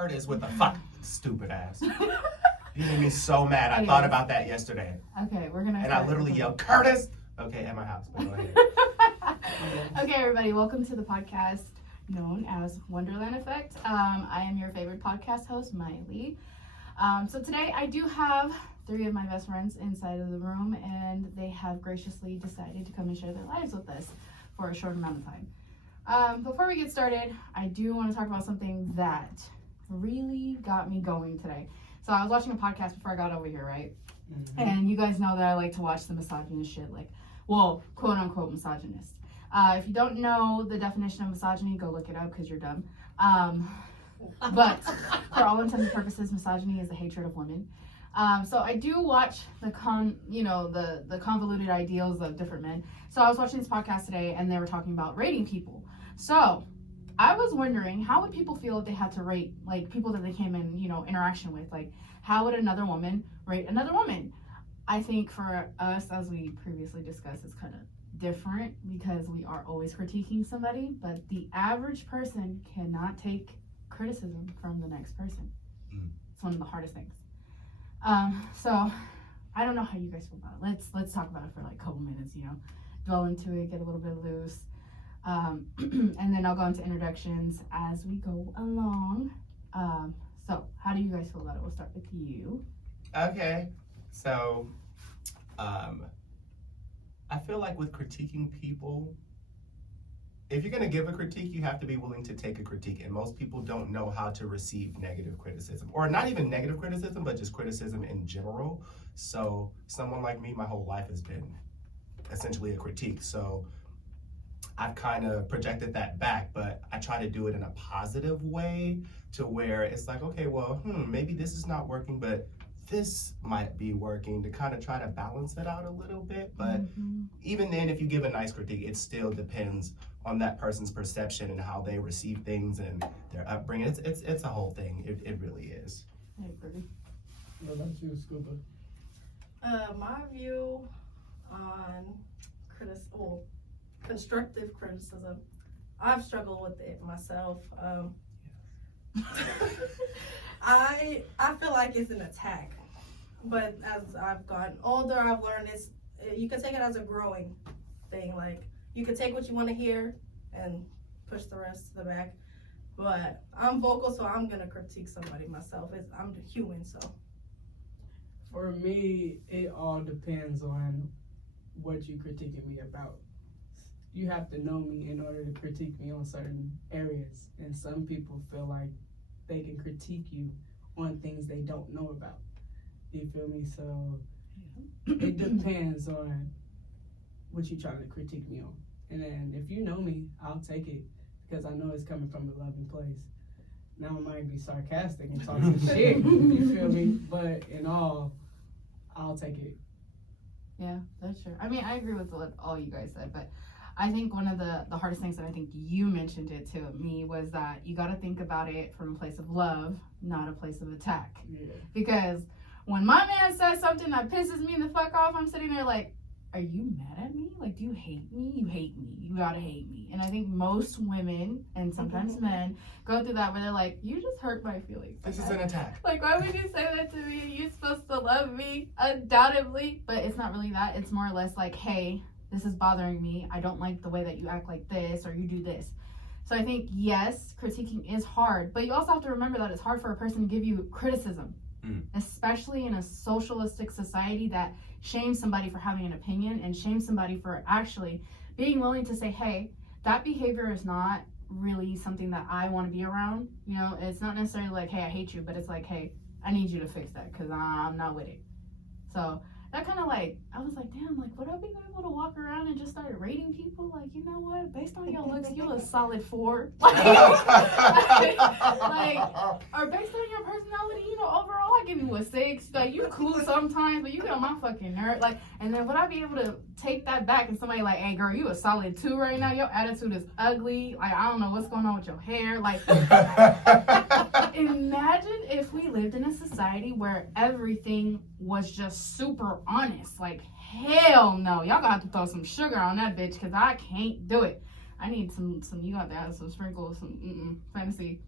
Curtis with a fucking stupid ass. You made me so mad. I thought about that yesterday. Okay, we're gonna. And I literally yelled, Curtis! Okay, at my house. But go ahead. Okay, everybody, welcome to the podcast known as Wonderland Effect. I am your favorite podcast host, Miley. So today I do have 3 of my best friends inside of the room, and they have graciously decided to come and share their lives with us for a short amount of time. Before we get started, I do want to talk about something that really got me going today. So I was watching a podcast before I got over here, right? Mm-hmm. And you guys know that I like to watch the misogynist shit, like, well, quote unquote misogynist. If you don't know the definition of misogyny, go look it up because you're dumb. But for all intents and purposes, misogyny is the hatred of women. So I do watch the convoluted ideals of different men. So I was watching this podcast today, and they were talking about rating people. So I was wondering, how would people feel if they had to rate, like, people that they came in, interaction with? Like, how would another woman rate another woman? I think for us, as we previously discussed, it's kind of different because we are always critiquing somebody, but the average person cannot take criticism from the next person. It's one of the hardest things. So I don't know how you guys feel about it. Let's talk about it for like a couple minutes, dwell into it, get a little bit loose. And then I'll go into introductions as we go along. So how do you guys feel about it? We'll start with you. Okay. So, I feel like with critiquing people, if you're going to give a critique, you have to be willing to take a critique. And most people don't know how to receive negative criticism. Or not even negative criticism, but just criticism in general. So someone like me, my whole life has been essentially a critique. So I've kind of projected that back, but I try to do it in a positive way to where it's like, okay, well, maybe this is not working, but this might be working, to kind of try to balance it out a little bit. But even then, if you give a nice critique, it still depends on that person's perception and how they receive things and their upbringing. It's a whole thing. It really is. I agree. What about you, Scuba? My view on constructive criticism, I've struggled with it myself. I feel like it's an attack, but as I've gotten older, I've learned you can take it as a growing thing. Like, you can take what you want to hear and push the rest to the back. But I'm vocal, so I'm gonna critique somebody myself. I'm human, so. For me, it all depends on what you critiquing me about. You have to know me in order to critique me on certain areas, and some people feel like they can critique you on things they don't know about. You feel me? So it depends on what you're trying to critique me on. And then if you know me, I'll take it because I know it's coming from a loving place. Now I might be sarcastic and talk some shit, you feel me? But in all, I'll take it. Yeah, that's true. I mean, I agree with what all you guys said, but I think one of the hardest things that I think you mentioned it to me was that you got to think about it from a place of love, not a place of attack. Yeah. Because when my man says something that pisses me the fuck off, I'm sitting there like, are you mad at me? Like, do you hate me? You hate me. You gotta hate me. And I think most women and sometimes men go through that where they're like, you just hurt my feelings. This is an attack. Like, why would you say that to me? You're supposed to love me, undoubtedly. But it's not really that. It's more or less like, hey, this is bothering me. I don't like the way that you act like this or you do this. So I think, yes, critiquing is hard. But you also have to remember that it's hard for a person to give you criticism. Especially in a socialistic society that shames somebody for having an opinion and shames somebody for actually being willing to say, hey, that behavior is not really something that I want to be around. It's not necessarily like, hey, I hate you, but it's like, hey, I need you to fix that because I'm not with it. So that kind of like, I was like, damn, like, would I be able to walk around and just start rating people? Like, you know what? Based on your looks, you're a solid 4. Or based on your personality, overall, I give you a 6. Like, you cool sometimes, but you get on my fucking nerve. Like, and then would I be able to take that back and somebody like, hey, girl, you a solid 2 right now. Your attitude is ugly. Like, I don't know what's going on with your hair. Like, imagine if we lived in a society where everything was just super honest. Like, hell no. Y'all gonna have to throw some sugar on that bitch because I can't do it. I need some you got to add some sprinkles, some fantasy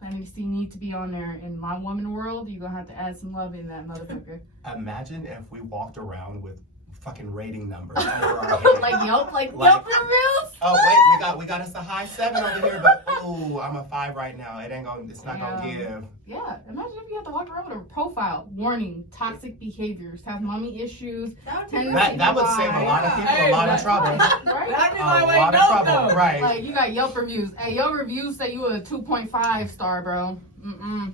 need to be on there. In my woman world, you're gonna have to add some love in that motherfucker. Imagine if we walked around with fucking rating numbers over our head. like Yelp reviews. Oh wait, we got us a high 7 over here, but ooh, I'm a 5 right now. It's not gonna give. Yeah, imagine if you had to walk around with a profile warning: toxic behaviors, have mommy issues. That would save a lot of people a lot of trouble. Right? That'd be A my way lot of no, trouble, though. right? Like you got Yelp reviews. Hey, your reviews say you a 2.5 star, bro.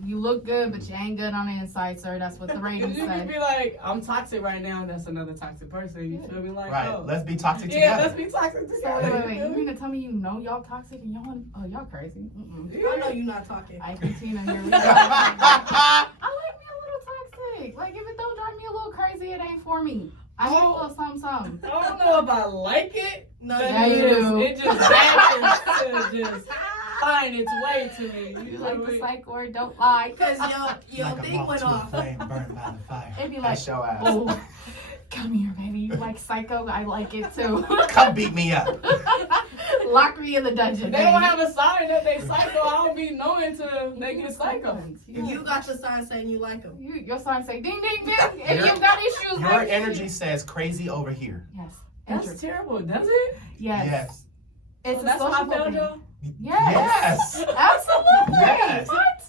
You look good, but you ain't good on the inside, sir. That's what the ratings You say. could be like, I'm toxic right now. That's another toxic person. You feel me? Like, Right. oh. Let's be toxic Yeah, together. let's be toxic So together. wait. You mean to tell me you know y'all toxic and y'all crazy? I know you're not talking. I continue here. I like me a little toxic. Like if it don't drive me a little crazy, it ain't for me. I need a little something. I don't know if I like it. No, But Yeah, you do. it just happens to just find its way to me. You like the psych word, don't lie. because your Like a thing moth went to a off. flame burned by the fire. It'd be like, That's your ass. oh, come here, baby. You like psycho? I like it too. Come beat me up. Lock me in the dungeon. They don't have a sign that they psycho. I don't be knowing to make it psycho. You got the sign saying you like him. Your sign say ding ding ding, and you got issues. Your like energy says crazy over here. Yes. That's terrible, does it? Yes. It's So a that's social how I found thing. y'all? Yes. Yes. Absolutely. Yes. What?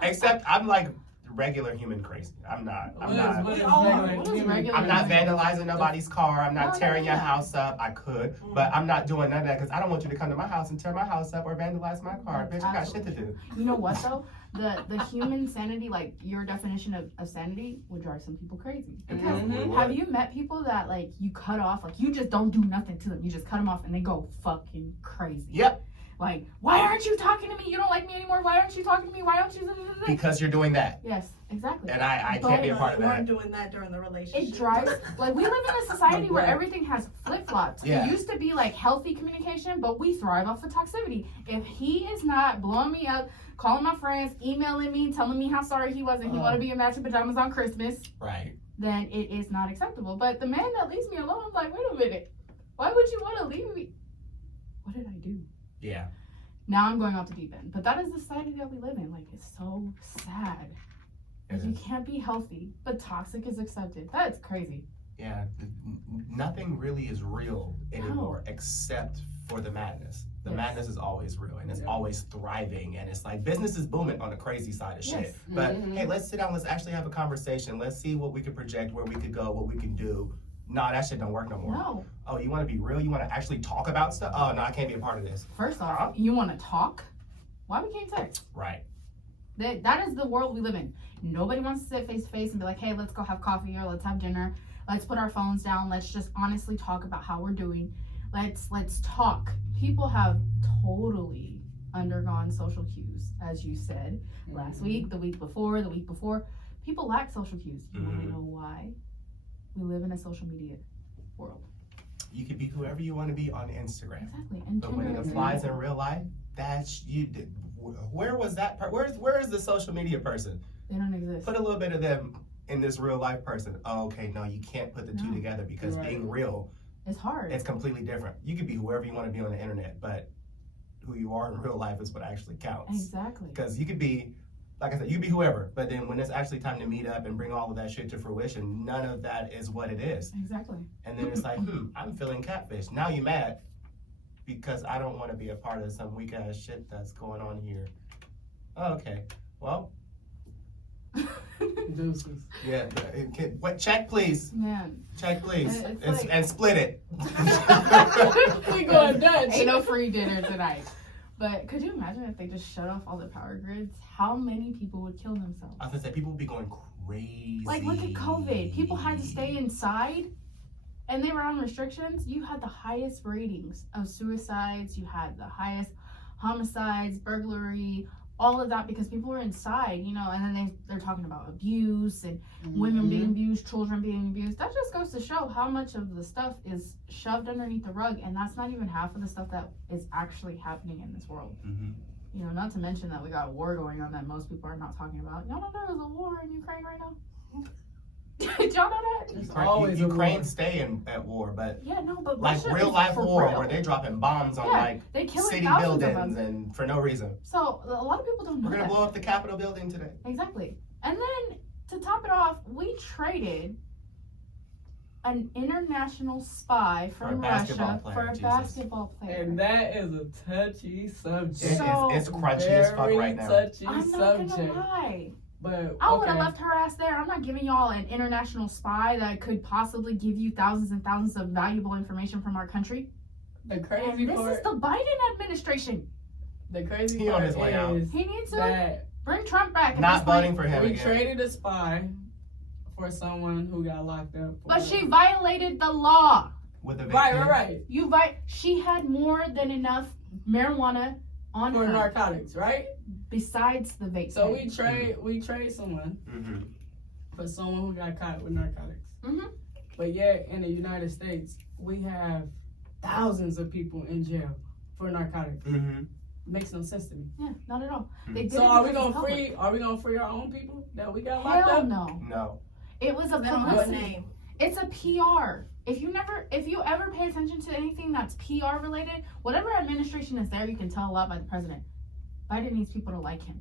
Except I'm like regular human crazy. I'm not. What is all regular are. What is human? regular? I'm not vandalizing nobody's car. I'm not No, tearing your no. house up. I could, but I'm not doing none of that because I don't want you to come to my house and tear my house up or vandalize my car. Bitch, I got shit to do. You know what though? The human sanity, like your definition of sanity, would drive some people crazy. Because Mhm. have you met people that like you cut off, like you just don't do nothing to them, you just cut them off and they go fucking crazy. Yep, Like, why aren't you talking to me? You don't like me anymore. Why aren't you talking to me? Why don't you? because you're doing that, Yes, exactly. and I can't be a part of You weren't that. doing that during the relationship. It drives like we live in a society where Right. everything has flip flops. Yeah. It used to be like healthy communication, but we thrive off of toxicity. If he is not blowing me up, calling my friends, emailing me, telling me how sorry he was and he want to be in matching pajamas on Christmas, Right. then it is not acceptable. But the man that leaves me alone, I'm like, wait a minute, why would you want to leave me? What did I do? Yeah. Now I'm going off the deep end. But that is the society that we live in. Like, it's so sad. It Like, you is. can't be healthy, but toxic is accepted. That's crazy. Yeah. Nothing really is real anymore except for the madness. The Yes. madness is always real and it's Yeah. always thriving and it's like business is booming on the crazy side of shit. Yes. But Mhm. hey, let's sit down, let's actually have a conversation. Let's see what we can project, where we could go, what we can do. Nah, that shit don't work no more. No. Oh, you want to be real? You want to actually talk about stuff? Oh, no, I can't be a part of this. First Huh? off, you want to talk? Why we can't text? Right. That is the world we live in. Nobody wants to sit face to face and be like, hey, let's go have coffee or let's have dinner. Let's put our phones down. Let's just honestly talk about how we're doing. Let's talk. People have totally undergone social cues, as you said last week, the week before, the week before. People lack social cues. You want to know why? We live in a social media world. You could be whoever you want to be on Instagram. Exactly. And But when Tinder it is applies in amazing. real life, that's you. Where was that part? Where is the social media person? They don't exist. Put a little bit of them in this real life person. Oh, okay, no, you can't put the two No. together because Right. being real, It's hard. it's completely different. You could be whoever you want to be on the internet, but who you are in real life is what actually counts. Exactly. Because you could be, like I said, you be whoever, but then when it's actually time to meet up and bring all of that shit to fruition, none of that is what it is. Exactly. And then it's like, I'm feeling catfish. Now you mad because I don't want to be a part of some weak ass shit that's going on here. Oh, okay. Well, Deuces. yeah. What? Check, please. Man, Check, please. It's And, like- and split it. We going Dutch. ain't no free dinner tonight. But could you imagine if they just shut off all the power grids? How many people would kill themselves? I was gonna say people would be going crazy. Like, look at COVID. People had to stay inside and they were on restrictions. You had the highest ratings of suicides. You had the highest homicides, burglary, all of that because people were inside, you know, and then they're talking about abuse and women being abused, children being abused. That just goes to show how much of the stuff is shoved underneath the rug, and that's not even half of the stuff that is actually happening in this world. Mm-hmm. You know, not to mention that we got war going on that most people are not talking about. Y'all know there is a war in Ukraine right now? Did y'all know that? It's always a Ukraine war. stay at war, but Yeah, no, but like Russia real is life for war real. where they're dropping bombs on Yeah, like they killing city thousands of buildings them. and for no reason. So a lot of people don't know We're gonna that. blow up the Capitol building today. Exactly. And then to top it off, we traded an international spy For a from basketball Russia player, for a Jesus. basketball player. And that is a touchy subject. It's crunchy as fuck Very right now. touchy I'm not subject. gonna lie. But I would have okay. left her ass there. I'm not giving y'all an international spy that could possibly give you thousands and thousands of valuable information from our country. The And crazy this part. is the Biden administration. The crazy He on part his way out. is He needs to that bring Trump back. at Not this point. voting for him we again. traded a spy for someone who got locked up. For But she violated the law. With the right. She had more than enough marijuana on For her narcotics, right? besides the vape. So pen. we trade someone Mm-hmm. for someone who got caught with narcotics. Mhm. But yet in the United States, we have thousands of people in jail for narcotics. Mm-hmm. Makes no sense to me. Yeah, not at all. They did So it are we because it's gonna public. free? Are we gonna free our own people that we got locked Hell up? no. No. It was a They don't have a publicity. name. It's a PR. If you ever pay attention to anything that's PR related, whatever administration is there, you can tell a lot by the president. Biden needs people to like him.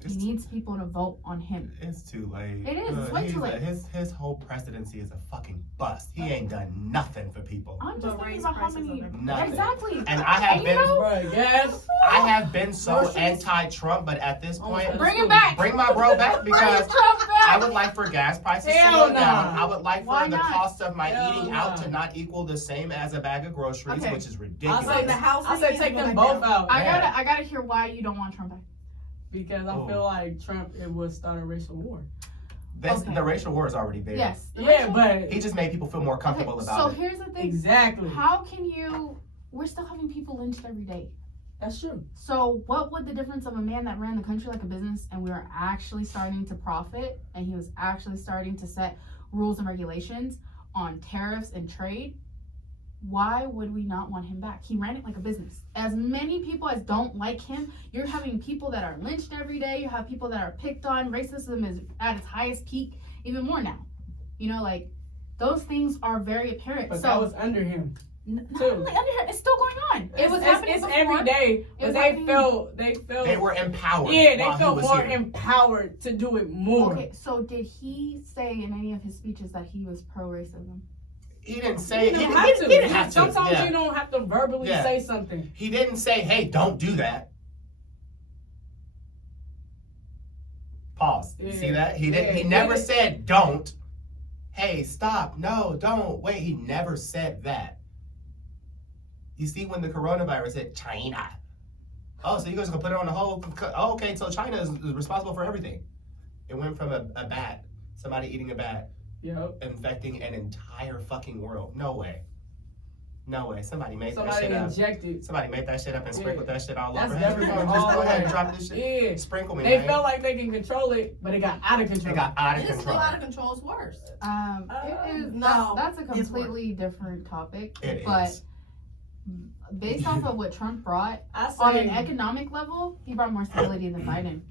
He It's, needs people to vote on him. it's too late. It is. It's way too late. His whole presidency is a fucking bust. He ain't done nothing for people. I'm The just thinking raise about how prices many. of everything. Nothing. Exactly. And I have you been know- Bruh, yes. I have been so Groceries. anti-Trump, but at this point, Oh, Bring him back. bring my bro back Bring because Trump back. I would like for gas prices to Hell go down. nah. I would like for Why the not? cost of my Hell eating nah. out to not equal the same as a bag of groceries, Okay. which is I ridiculous. say the house I say needs take to go them back both down. out. Yeah. I gotta hear why you don't want Trump back. Because I Oh. feel like Trump it would start a racial war. Okay. The racial war is already there. Yes. the Yeah, racial- but He just made people feel more comfortable Okay, about so it. here's the thing. exactly. How can you? We're still having people lynched every day. That's true. So what would the difference of a man that ran the country like a business and we were actually starting to profit and he was actually starting to set rules and regulations on tariffs and trade? Why would we not want him back? He ran it like a business. As many people as don't like him, you're having people that are lynched every day. You have people that are picked on. Racism is at its highest peak, even more now. You know, like those things are very apparent. But so that was under him. not too. only under here, it's still going on. It was happening It's before. every day. It was But happening- they felt They were empowered. yeah, they while he felt was more here. empowered to do it more. Okay, so did he say in any of his speeches that he was pro-racism? He didn't say. You He don't didn't, have he to. didn't have to. Sometimes Yeah. you don't have to verbally Yeah. say something. He didn't say, "Hey, don't do that." Pause. You see Yeah. that? He didn't. Yeah. He never Yeah. said, "Don't." Hey, stop! No, don't wait. He never said that. You see, when the coronavirus hit China, oh, so you guys gonna put it on the whole? Oh, okay, so China is responsible for everything. It went from a bat, somebody eating a bat, Yep. infecting an entire fucking world. No way. No way. Somebody made that Somebody shit up. injected. Somebody made that shit up and Yeah. sprinkled that shit all That's over. definitely Just all go ahead and over. drop this shit. Yeah. Sprinkle me, They man. felt like they can control it, but it got out of control. It got out of It is still control. out of control. It's worse. It is No, that's a it's completely different topic. It but is. based off of what Trump brought I on an say economic level, he brought more stability than Biden.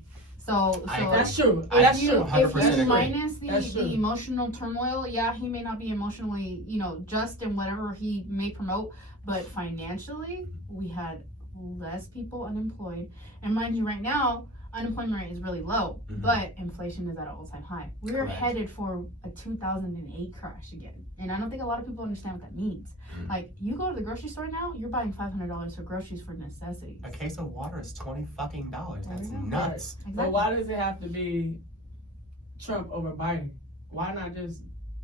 So I agree. that's true. I That's if true. you, 100% if you agree. minus That's true. the emotional turmoil, yeah, he may not be emotionally, just in whatever he may promote, but financially, we had less people unemployed. And mind you, right now, unemployment rate is really low, Mhm. but inflation is at an all-time high. We're Correct. headed for a 2008 crash again. And I don't think a lot of people understand what that means. Mhm. Like, you go to the grocery store now, you're buying $500 for groceries for necessities. A case of water is $20 That's There we go. nuts. But Exactly. why does it have to be Trump over Biden? Why not just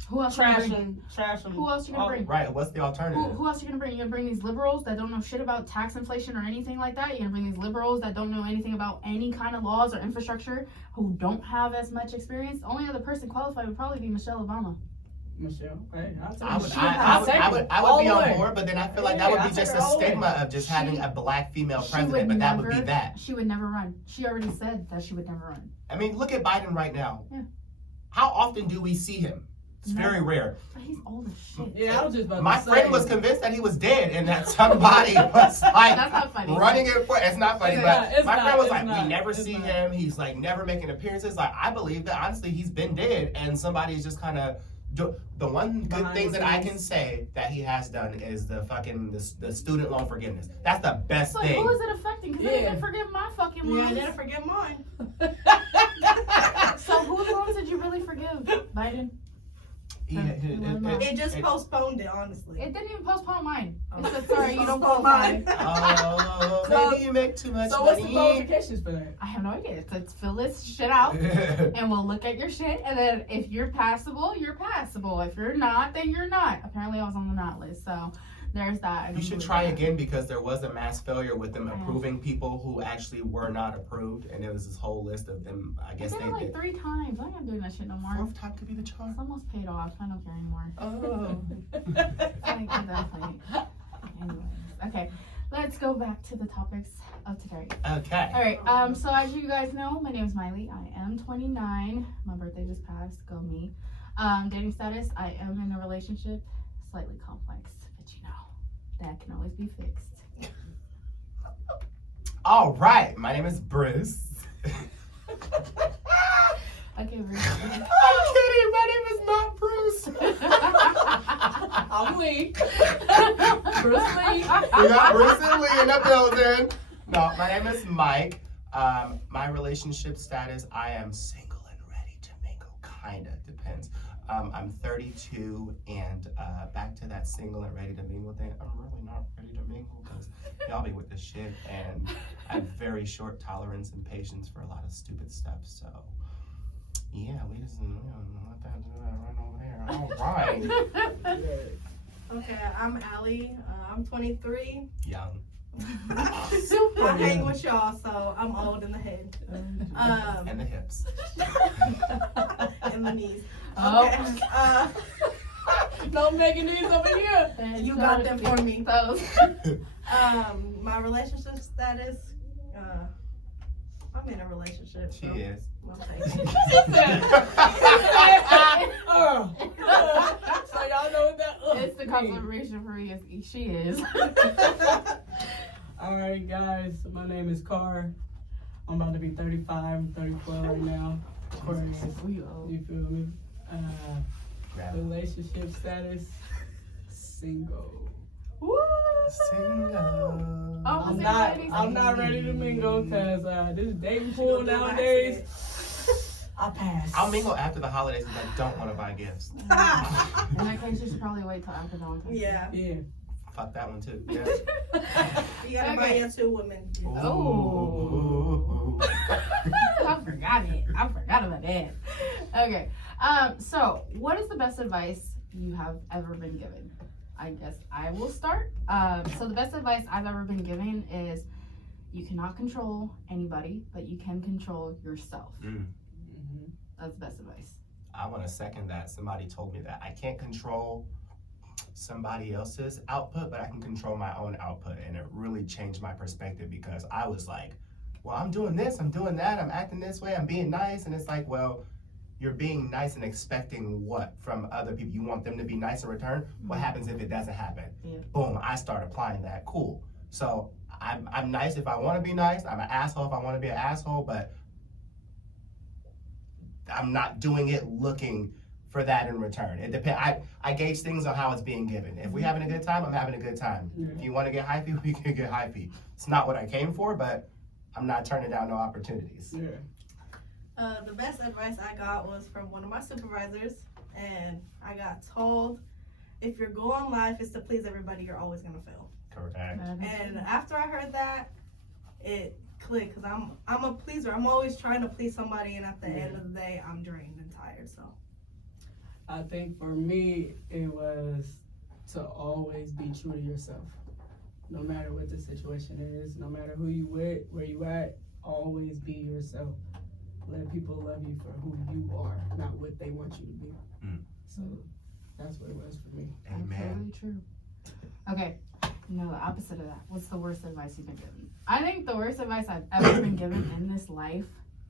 Who else you gonna trash bring? him? Trash him. Who else you gonna bring? Right. What's the alternative? Who else you gonna bring? You gonna bring these liberals that don't know shit about tax inflation or anything like that? You gonna bring these liberals that don't know anything about any kind of laws or infrastructure, who don't have as much experience? The only other person qualified would probably be Michelle Obama. Michelle. Hey, I'll take I would, it. I would, I would, I All would be the on way. board, but then I feel like Yeah, that would I be take just her a all the way. stigma of just having a black female She president, would but that would be never- that. She would never run. She already said that she would never run. I mean, look at Biden right now. Yeah. How often do we see him? It's very rare. But he's old as shit. Yeah, I was just about My to say. friend was convinced that he was dead and that somebody was like That's not funny. running it for. It's not funny, It's but not, it's my not, friend was it's like, not, we never it's see not. him. He's like never making appearances. Like I believe that honestly, he's been dead, and somebody's just kind of. The one good Behind thing the that I scenes. can say that he has done is the student loan forgiveness. That's the best But thing. who is it affecting? Because they Yeah. didn't forgive my fucking Yeah, I loans. didn't forget mine. So whose loans did you really forgive? Biden? It just postponed it, honestly. It didn't even postpone mine. It Oh. said, sorry, you don't Postponed qualify. mine. Oh, So- maybe you make too much So what's the money. qualifications for that? I have no idea. It says fill this shit out and we'll look at your shit, and then if you're passable, you're passable. If you're not, then you're not. Apparently I was on the not list, so there's that. I You don't should believe try that. again because there was a mass failure with them Yeah. approving people who actually were not approved, and there was this whole list of them. I I guess did they it like did. 3 times. I'm not doing that shit no more. Fourth time could be the charm. It's almost paid off. I don't care anymore. Oh. Like, exactly. Anyways, okay. Let's go back to the topics of today. Okay. All right. So as you guys know, my name is Miley. I am 29. My birthday just passed. Go me. Dating status: I am in a relationship. Slightly complex, but you know that can always be fixed. All right. My name is Bruce. Okay, Bruce. I'm kidding. My name is not Bruce. I'm Lee. Bruce Lee. We got Bruce and Lee in the building. No, my name is Mike. My relationship status: I am single and ready to mingle. Kinda depends. I'm 32, and back to that single and ready to mingle thing. I'm really not ready to mingle because y'all be with the shit, and I have very short tolerance and patience for a lot of stupid stuff. So, yeah, we just let that do that right over there. All right, Okay, I'm Allie. I'm 23. young. I hang with y'all, so I'm old in the head. And the hips. And the knees. Oh. Okay. No making these over here. You got them for me. Those. My relationship status. I'm in a relationship. She so is. I'll take it. So y'all know what that It's the means. confirmation for me. She is. Alright guys, my name is Carr. I'm about to be 35, I'm 34 right now. Aquarius, We old. you feel me? Grab it. Relationship status, single. Woo! Single. Oh, I'm not ready to mingle because this dating pool nowadays, I pass. I'll mingle after the holidays if I don't want to buy gifts. In that case, you should probably wait till after Valentine's Day. Yeah. Yeah. Fuck that one too. Yeah. You gotta buy Okay. your 2 women. Oh. I forgot it. I forgot about that. Okay. So what is the best advice you have ever been given? I guess I will start. So the best advice I've ever been given is you cannot control anybody, but you can control yourself. Mm. That's the best advice. I want to second that. Somebody told me that I can't control somebody else's output, but I can control my own output. And it really changed my perspective because I was like, well, I'm doing this, I'm doing that, I'm acting this way, I'm being nice. And it's like, well, you're being nice and expecting what from other people? You want them to be nice in return? What happens if it doesn't happen? Yeah. Boom, I start applying that. Cool. So I'm nice if I want to be nice. I'm an asshole if I want to be an asshole, but I'm not doing it looking for that in return. It depends. I gauge things on how it's being given. If we're having a good time, I'm having a good time. Yeah. If you want to get hypey, we can get hypey. It's not what I came for, but I'm not turning down no opportunities. Yeah. The best advice I got was from one of my supervisors, and I got told, if your goal in life is to please everybody, you're always gonna fail. Correct. And after I heard that, it clicked, because I'm a pleaser. I'm always trying to please somebody, and at the end of the day, I'm drained and tired. So I think for me, it was to always be true to yourself. No matter what the situation is, no matter who you with, where you at, always be yourself. Let people love you for who you are, not what they want you to be. Mm. So that's what it was for me. Amen. Absolutely true. Okay, no, the opposite of that. What's the worst advice you've been given? I think the worst advice I've ever been given in this life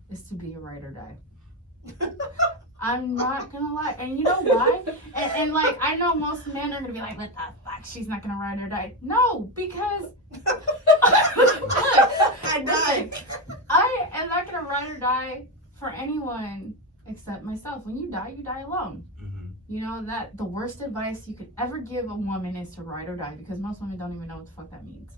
is to be a ride or die. I'm not gonna lie. And you know why? And like, I know most men are gonna be like, what the fuck? She's not gonna ride or die. No, because look, I died. I am not gonna ride or die for anyone except myself. When you die alone. Mm-hmm. You know, that the worst advice you could ever give a woman is to ride or die, because most women don't even know what the fuck that means.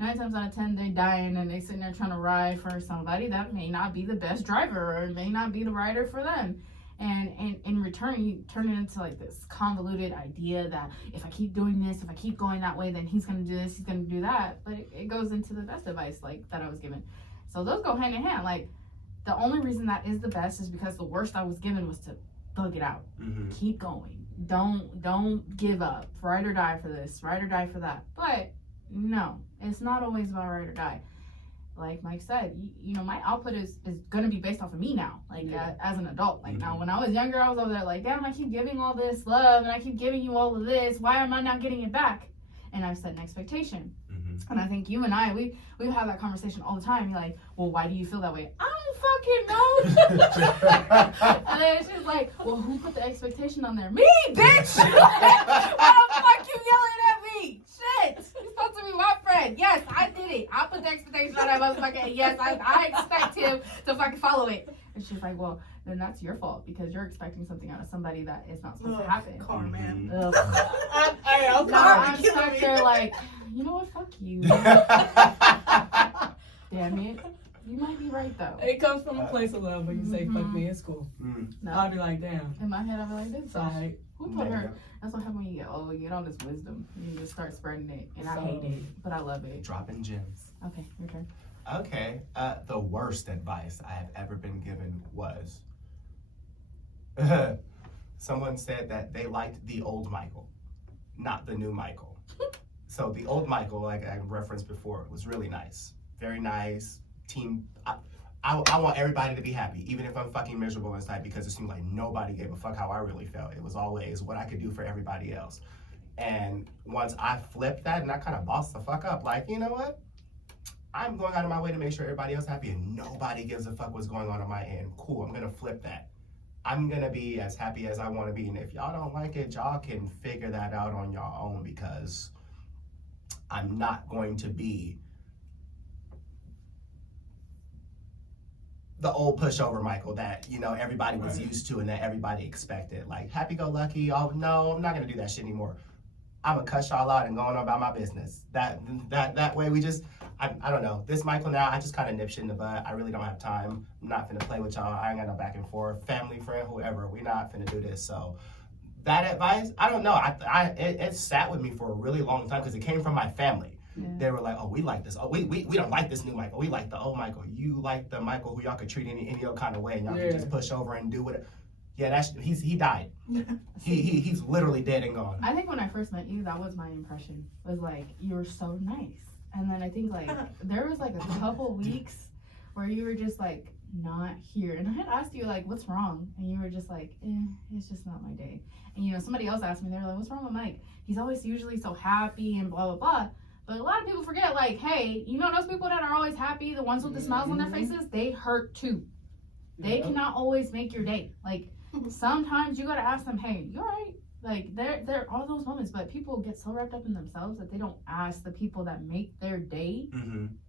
9 times out of 10, they dying and they sitting there trying to ride for somebody that may not be the best driver, or may not be the rider for them. And in return, you turn it into like this convoluted idea that if I keep doing this, if I keep going that way, then he's going to do this, he's going to do that. But it goes into the best advice like that I was given. So those go hand in hand. Like, the only reason that is the best is because the worst I was given was to thug it out. Mm-hmm. Keep going. Don't give up. Ride or die for this. Ride or die for that. But no, it's not always about ride or die. Like Mike said, you know, my output is going to be based off of me now, like as an adult. Like now, when I was younger, I was over there like, damn, I keep giving all this love and I keep giving you all of this. Why am I not getting it back? And I've set an expectation. Mm-hmm. And I think you and I, we have that conversation all the time. You're like, well, why do you feel that way? I don't fucking know. And then she's like, well, who put the expectation on there? Me, bitch! Why the fuck you yelling at me? Shit! You're supposed to be my friend. Yes, I did it. I put the expectation on that motherfucker. And yes, I expect him to fucking follow it. And she's like, well, then that's your fault, because you're expecting something out of somebody that is not supposed to happen. Car, man. Ugh. I'm No, I'm stuck there like, you know what? Fuck you. Damn it. You might be right though. It comes from a place of love when you say fuck me in school. No. I'll be like, damn. In my head, I'll be like, this. It's alright. Who told her? That's what happens when you get old. You get all this wisdom. You just start spreading it. And I hate it, but I love it. Dropping gems. Okay, your turn. Okay. The worst advice I have ever been given was someone said that they liked the old Michael, not the new Michael. So the old Michael, like I referenced before, was really nice. Very nice. Team. I want everybody to be happy, even if I'm fucking miserable inside, because it seemed like nobody gave a fuck how I really felt. It was always what I could do for everybody else. And once I flipped that and I kind of bossed the fuck up, like, you know what? I'm going out of my way to make sure everybody else happy and nobody gives a fuck what's going on my end. Cool, I'm gonna flip that. I'm gonna be as happy as I wanna be. And if y'all don't like it, y'all can figure that out on your own, because I'm not going to be the old pushover Michael that, you know, everybody was used to and that everybody expected. Like, happy-go-lucky, oh, no, I'm not gonna do that shit anymore. I'm gonna cuss y'all out and go on about my business. That way we just, I don't know. This Michael now, I just kind of nip shit in the butt. I really don't have time. I'm not finna play with y'all. I ain't got no back and forth. Family, friend, whoever, we not finna do this. So that advice, I don't know. It sat with me for a really long time because it came from my family. Yeah. They were like, oh, we like this. Oh, we don't like this new Michael. We like the old Michael. You like the Michael who y'all could treat any other kind of way and y'all can just push over and do whatever. Yeah, he died. He's literally dead and gone. I think when I first met you, that was my impression. Was like, you were so nice. And then I think like there was like a couple weeks where you were just like not here. And I had asked you like, what's wrong? And you were just like, it's just not my day. And you know, somebody else asked me, they were like, what's wrong with Mike? He's always usually so happy and blah, blah, blah. But a lot of people forget, like, hey, you know those people that are always happy, the ones with the smiles on their faces, they hurt too. They cannot always make your day. Like, sometimes you gotta ask them, hey, you alright? Like, there are those moments, but people get so wrapped up in themselves that they don't ask the people that make their day,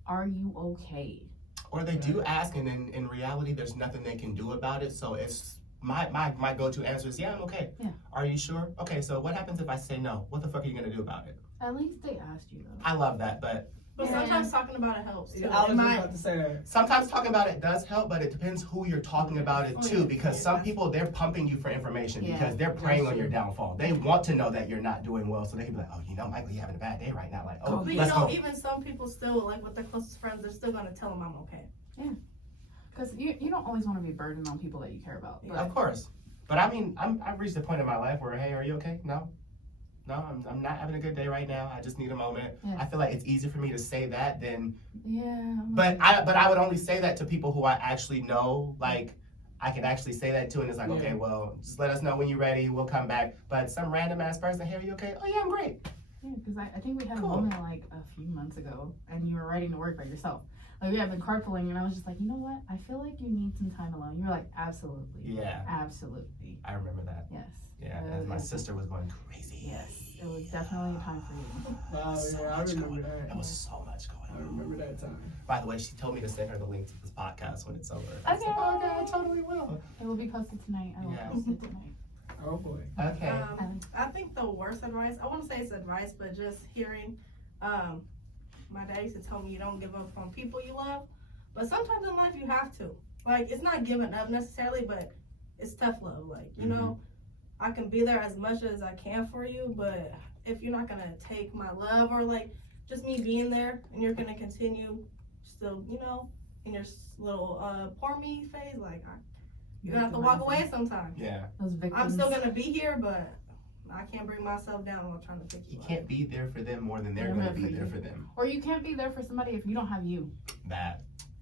are you okay? Or they do ask, and in reality, there's nothing they can do about it. So it's my go-to answer is, yeah, I'm okay. Yeah. Are you sure? Okay, so what happens if I say no? What the fuck are you gonna do about it? At least they asked you, though. I love that, but sometimes talking about it helps too. I was just about to say that. Sometimes talking about it does help, but it depends who you're talking about it to, because some people, they're pumping you for information because they're preying on your downfall. They want to know that you're not doing well, so they can be like, oh, you know, Michael, you're having a bad day right now. Like, oh, but let's go. Even some people still, like with their closest friends, they're still gonna tell them I'm okay. Yeah, because you don't always want to be burdened on people that you care about. But. Of course, but I mean, I've reached a point in my life where, hey, are you okay? No, I'm not having a good day right now. I just need a moment. Yeah. I feel like it's easier for me to say that than. Yeah. But I would only say that to people who I actually know. Like, I can actually say that to, and it's like, okay, well, just let us know when you're ready. We'll come back. But some random ass person, hey, are you okay? Oh yeah, I'm great. Yeah, because I think we had Cool. a moment like a few months ago, and you were riding to work by yourself. Like we had been carpooling, and I was just like, you know what? I feel like you need some time alone. You were like, absolutely. Yeah. Absolutely. I remember that. Yes. Yeah, as my sister was going crazy. Yes. It was definitely a time for you. Wow, So yeah, I much remember going- that. There was so much I going on. remember that time. By the way, she told me to send her the link to this podcast when it's over. I said, Okay. okay, I totally will. It will be posted tonight. I will Yeah. post it tonight. Oh boy. Okay. I think the worst advice, I wouldn't say it's advice, but just hearing, my dad used to tell me you don't give up on people you love, but sometimes in life you have to. Like, it's not giving up necessarily, but it's tough love. Like, you know, I can be there as much as I can for you, but if you're not gonna take my love or like just me being there and you're gonna continue still, you know, in your little poor me phase, like you're gonna have to walk away sometime. Yeah. Those victims. I'm still gonna be here, but I can't bring myself down while trying to fix You you. can't be there for them more than they're They're going to there be for there you. for them. Or you can't be there for somebody if you don't have you. That.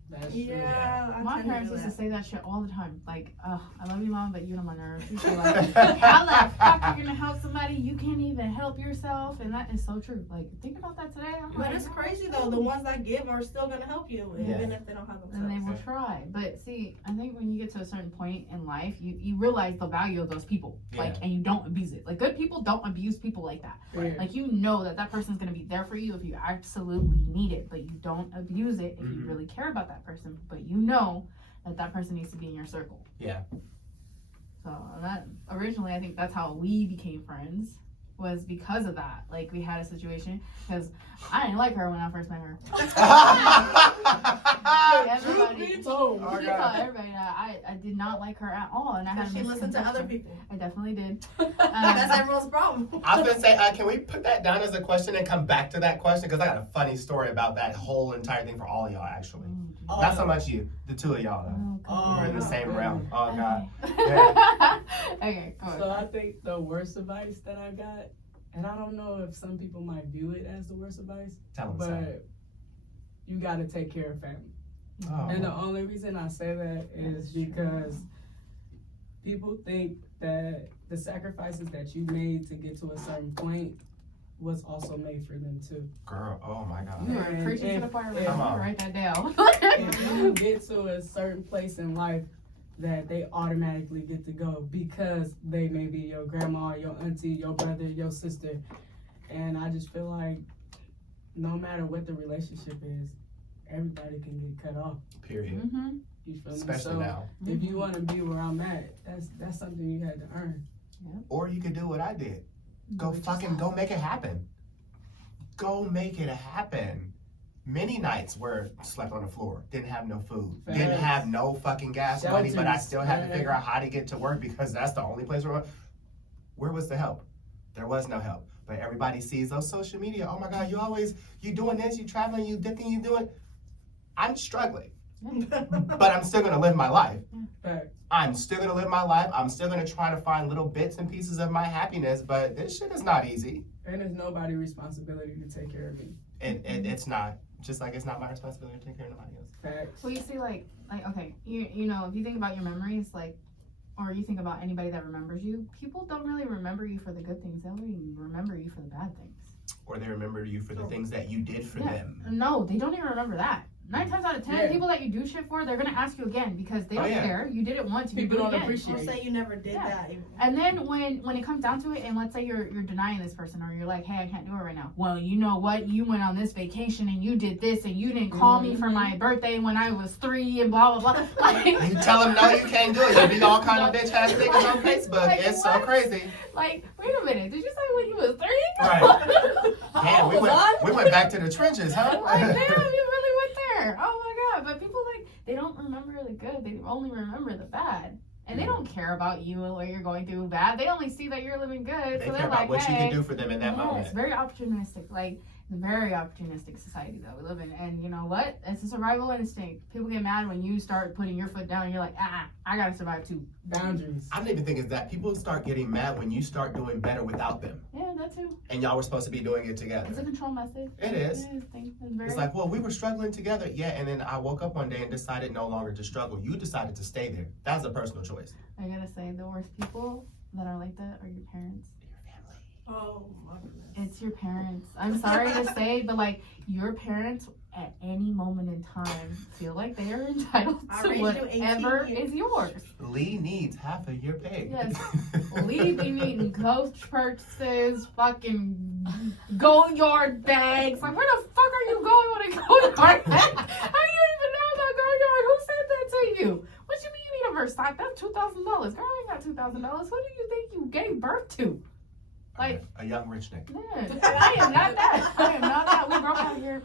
That's true. Yeah, I My tend to parents do used to that. say that shit all the time. Like, I love you, Mom, but you don't my nerves. Usually like, how the fuck are you gonna help somebody? You can't even help yourself. And that is so true. Like, think about that today. I'm But like, it's crazy though. The ones that give are still gonna help you, even if they don't have and they themselves. will try. But see, I think when you get to a certain point in life, you realize the value of those people. Like, and you don't abuse it. Like, good people don't abuse people like that. Yeah. Like, you know that person's gonna be there for you if you absolutely need it, but you don't abuse it if you really care about that person. But you know that person needs to be in your circle. Yeah. So that originally, I think that's how we became friends, was because of that. Like, we had a situation because I didn't like her when I first met her. Everybody, Truth be told. Oh, she God. told everybody that I did not like her at all, and I had Because a she listened to other misconception. people. I definitely did. That's everyone's problem. I was gonna say, can we put that down as a question and come back to that question? Because I got a funny story about that whole entire thing for all of y'all, actually. Oh, Not so much you, the two of y'all, though. Oh, We're in the no. same realm. Oh, God. Okay, go So on. I think the worst advice that I got, and I don't know if some people might view it as the worst advice, Tell them so. but you gotta take care of family. Oh. And the only reason I say that is because people think that the sacrifices that you made to get to a certain point was also made for them too. Girl, oh my God. You were And preaching to if- the choir. if- Come on. Write that down. If you get to a certain place in life that they automatically get to go because they may be your grandma, your auntie, your brother, your sister. And I just feel like no matter what the relationship is, everybody can get cut off. Period. Mm-hmm. You feel Especially me? So now. if you want to be where I'm at, that's something you had to earn. Or you could do what I did. Go Do it fucking yourself. go make it happen. Go make it happen. Many nights where slept on the floor, didn't have no food, didn't Facts. have no fucking gas money, but I Shelters, still had to yeah. figure out how to get to work because that's the only place where was the help? There was no help. But everybody sees those social media. Oh my God, you doing this, you traveling, you dipping, you doing. I'm struggling, but I'm still gonna live my life. Fact. I'm still gonna live my life. I'm still gonna try to find little bits and pieces of my happiness, but this shit is not easy. And it's nobody's responsibility to take care of me. It's not. Just like it's not my responsibility to take care of nobody else. Facts. Well, you see, like okay, you know, if you think about your memories, like, or you think about anybody that remembers you, people don't really remember you for the good things. They only remember you for the bad things. Or they remember you for the things that you did for Yeah. them. No, they don't even remember that. 9 times out of 10, Yeah. people that you do shit for, they're gonna ask you again because they don't yeah. care. You did it once, you People do it don't again. appreciate Or say you never did Yeah. that. Even. And then when it comes down to it, and let's say you're denying this person, or you're like, hey, I can't do it right now. Well, you know what? You went on this vacation and you did this, and you didn't call me for my birthday when I was 3, and blah blah blah. Like, You tell them no, you can't do it. You be all kind of bitch ass niggas on Facebook. Like, It's so what? crazy. like, wait a minute, did you say when you was 3? Right. Damn, Oh, we went back to the trenches, huh? Like, damn, you really went there. Oh my god. But people, like, they don't remember the good. They only remember the bad. And they don't care about you and what you're going through bad. They only see that you're living good. They so care they're about like, what hey, you can do for them in that yeah, moment. it's very opportunistic. Like, it's a very opportunistic society that we live in. And you know what? It's a survival instinct. People get mad when you start putting your foot down. You're like, I gotta survive too. Boundaries. I don't even think it's that. People start getting mad when you start doing better without them. Yeah, that too. And y'all were supposed to be doing it It's a together. control message. It is. Yeah, it's very, It's like, well, we were struggling together. Yeah, and then I woke up one day and decided no longer to struggle. You decided to stay there. That's a personal choice. I gotta say, the worst people that are like that are your parents. Your family. Oh my goodness. It's your parents. I'm sorry to say, but like your parents at any moment in time feel like they are entitled I to raised you 18 whatever years. is yours. Lee needs half of your pay. Yes. Lee be needing coach purchases, fucking go yard bags. Like, where the fuck are you going with a go yard bag? How do you even know about go yard? Who said that to you? What you mean you need a Versace? That's $2,000. Girl, I ain't got $2,000. Who do you think you gave birth to? Like a young rich nigga. Yeah, I am not that. I am not that. We broke out here.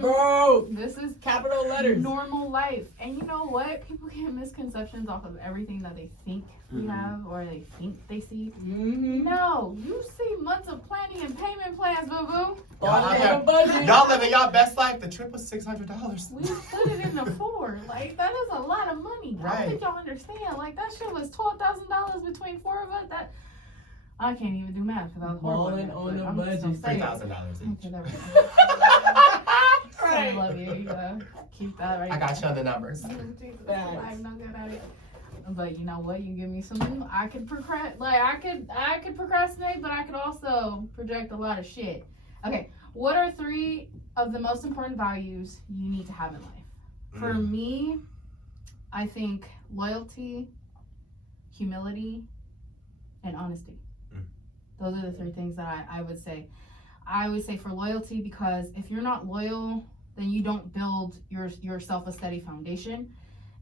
Bro, This is capital letters. normal life. And you know what? People get misconceptions off of everything that they think we have or they think they see. Mm-hmm. No, you see months of planning and payment plans, boo boo. Y'all living y'all best life. The trip was $600. We split it into 4. Like, that is a lot of money. I Right. don't think y'all understand. Like, that shit was $12,000 between 4 of us. That I can't even do math because I was horrible. Balling at that, on but the I'm just budget. saying. $3,000 each. Okay, there we go. I love you. You gotta keep that right. I got you on the numbers. Oh, Jesus, Facts. I'm not good at it. But you know what? You give me some. I could I could procrastinate, but I could also project a lot of shit. Okay, what are 3 of the most important values you need to have in life? For me, I think loyalty, humility, and honesty. Those are the 3 things that I would say. I would say for loyalty, because if you're not loyal, then you don't build yourself a steady foundation.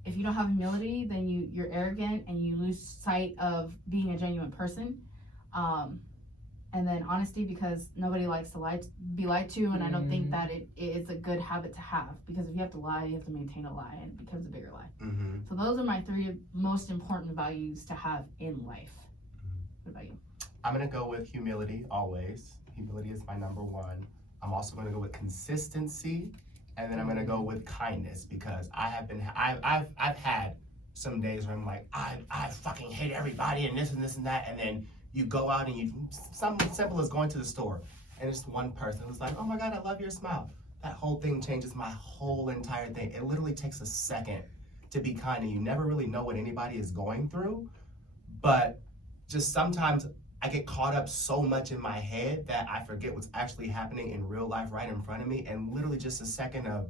If you don't have humility, then you're arrogant and you lose sight of being a genuine person. And then honesty, because nobody likes to be lied to, and I don't think that it's a good habit to have, because if you have to lie, you have to maintain a lie, and it becomes a bigger lie. Mm-hmm. So those are my 3 most important values to have in life. What about you? I'm gonna go with humility always. Humility is my number 1. I'm also gonna go with consistency, and then I'm gonna go with kindness, because I've had some days where I'm like, I fucking hate everybody and this and that, and then you go out and something simple as going to the store and it's one person who's like, oh my God, I love your smile. That whole thing changes my whole entire thing. It literally takes a second to be kind, and you never really know what anybody is going through, but just sometimes I get caught up so much in my head that I forget what's actually happening in real life right in front of me, and literally just a second of,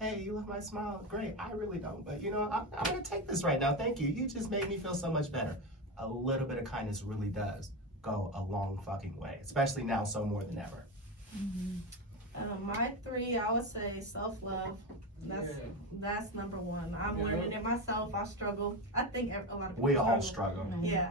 hey, you love my smile, great, I really don't, but you know, I'm gonna take this right now, thank you, you just made me feel so much better. A little bit of kindness really does go a long fucking way, especially now so more than ever. My 3, I would say self-love. That's number 1. I'm learning it myself. I struggle. I think a lot of people We all struggle. Yeah.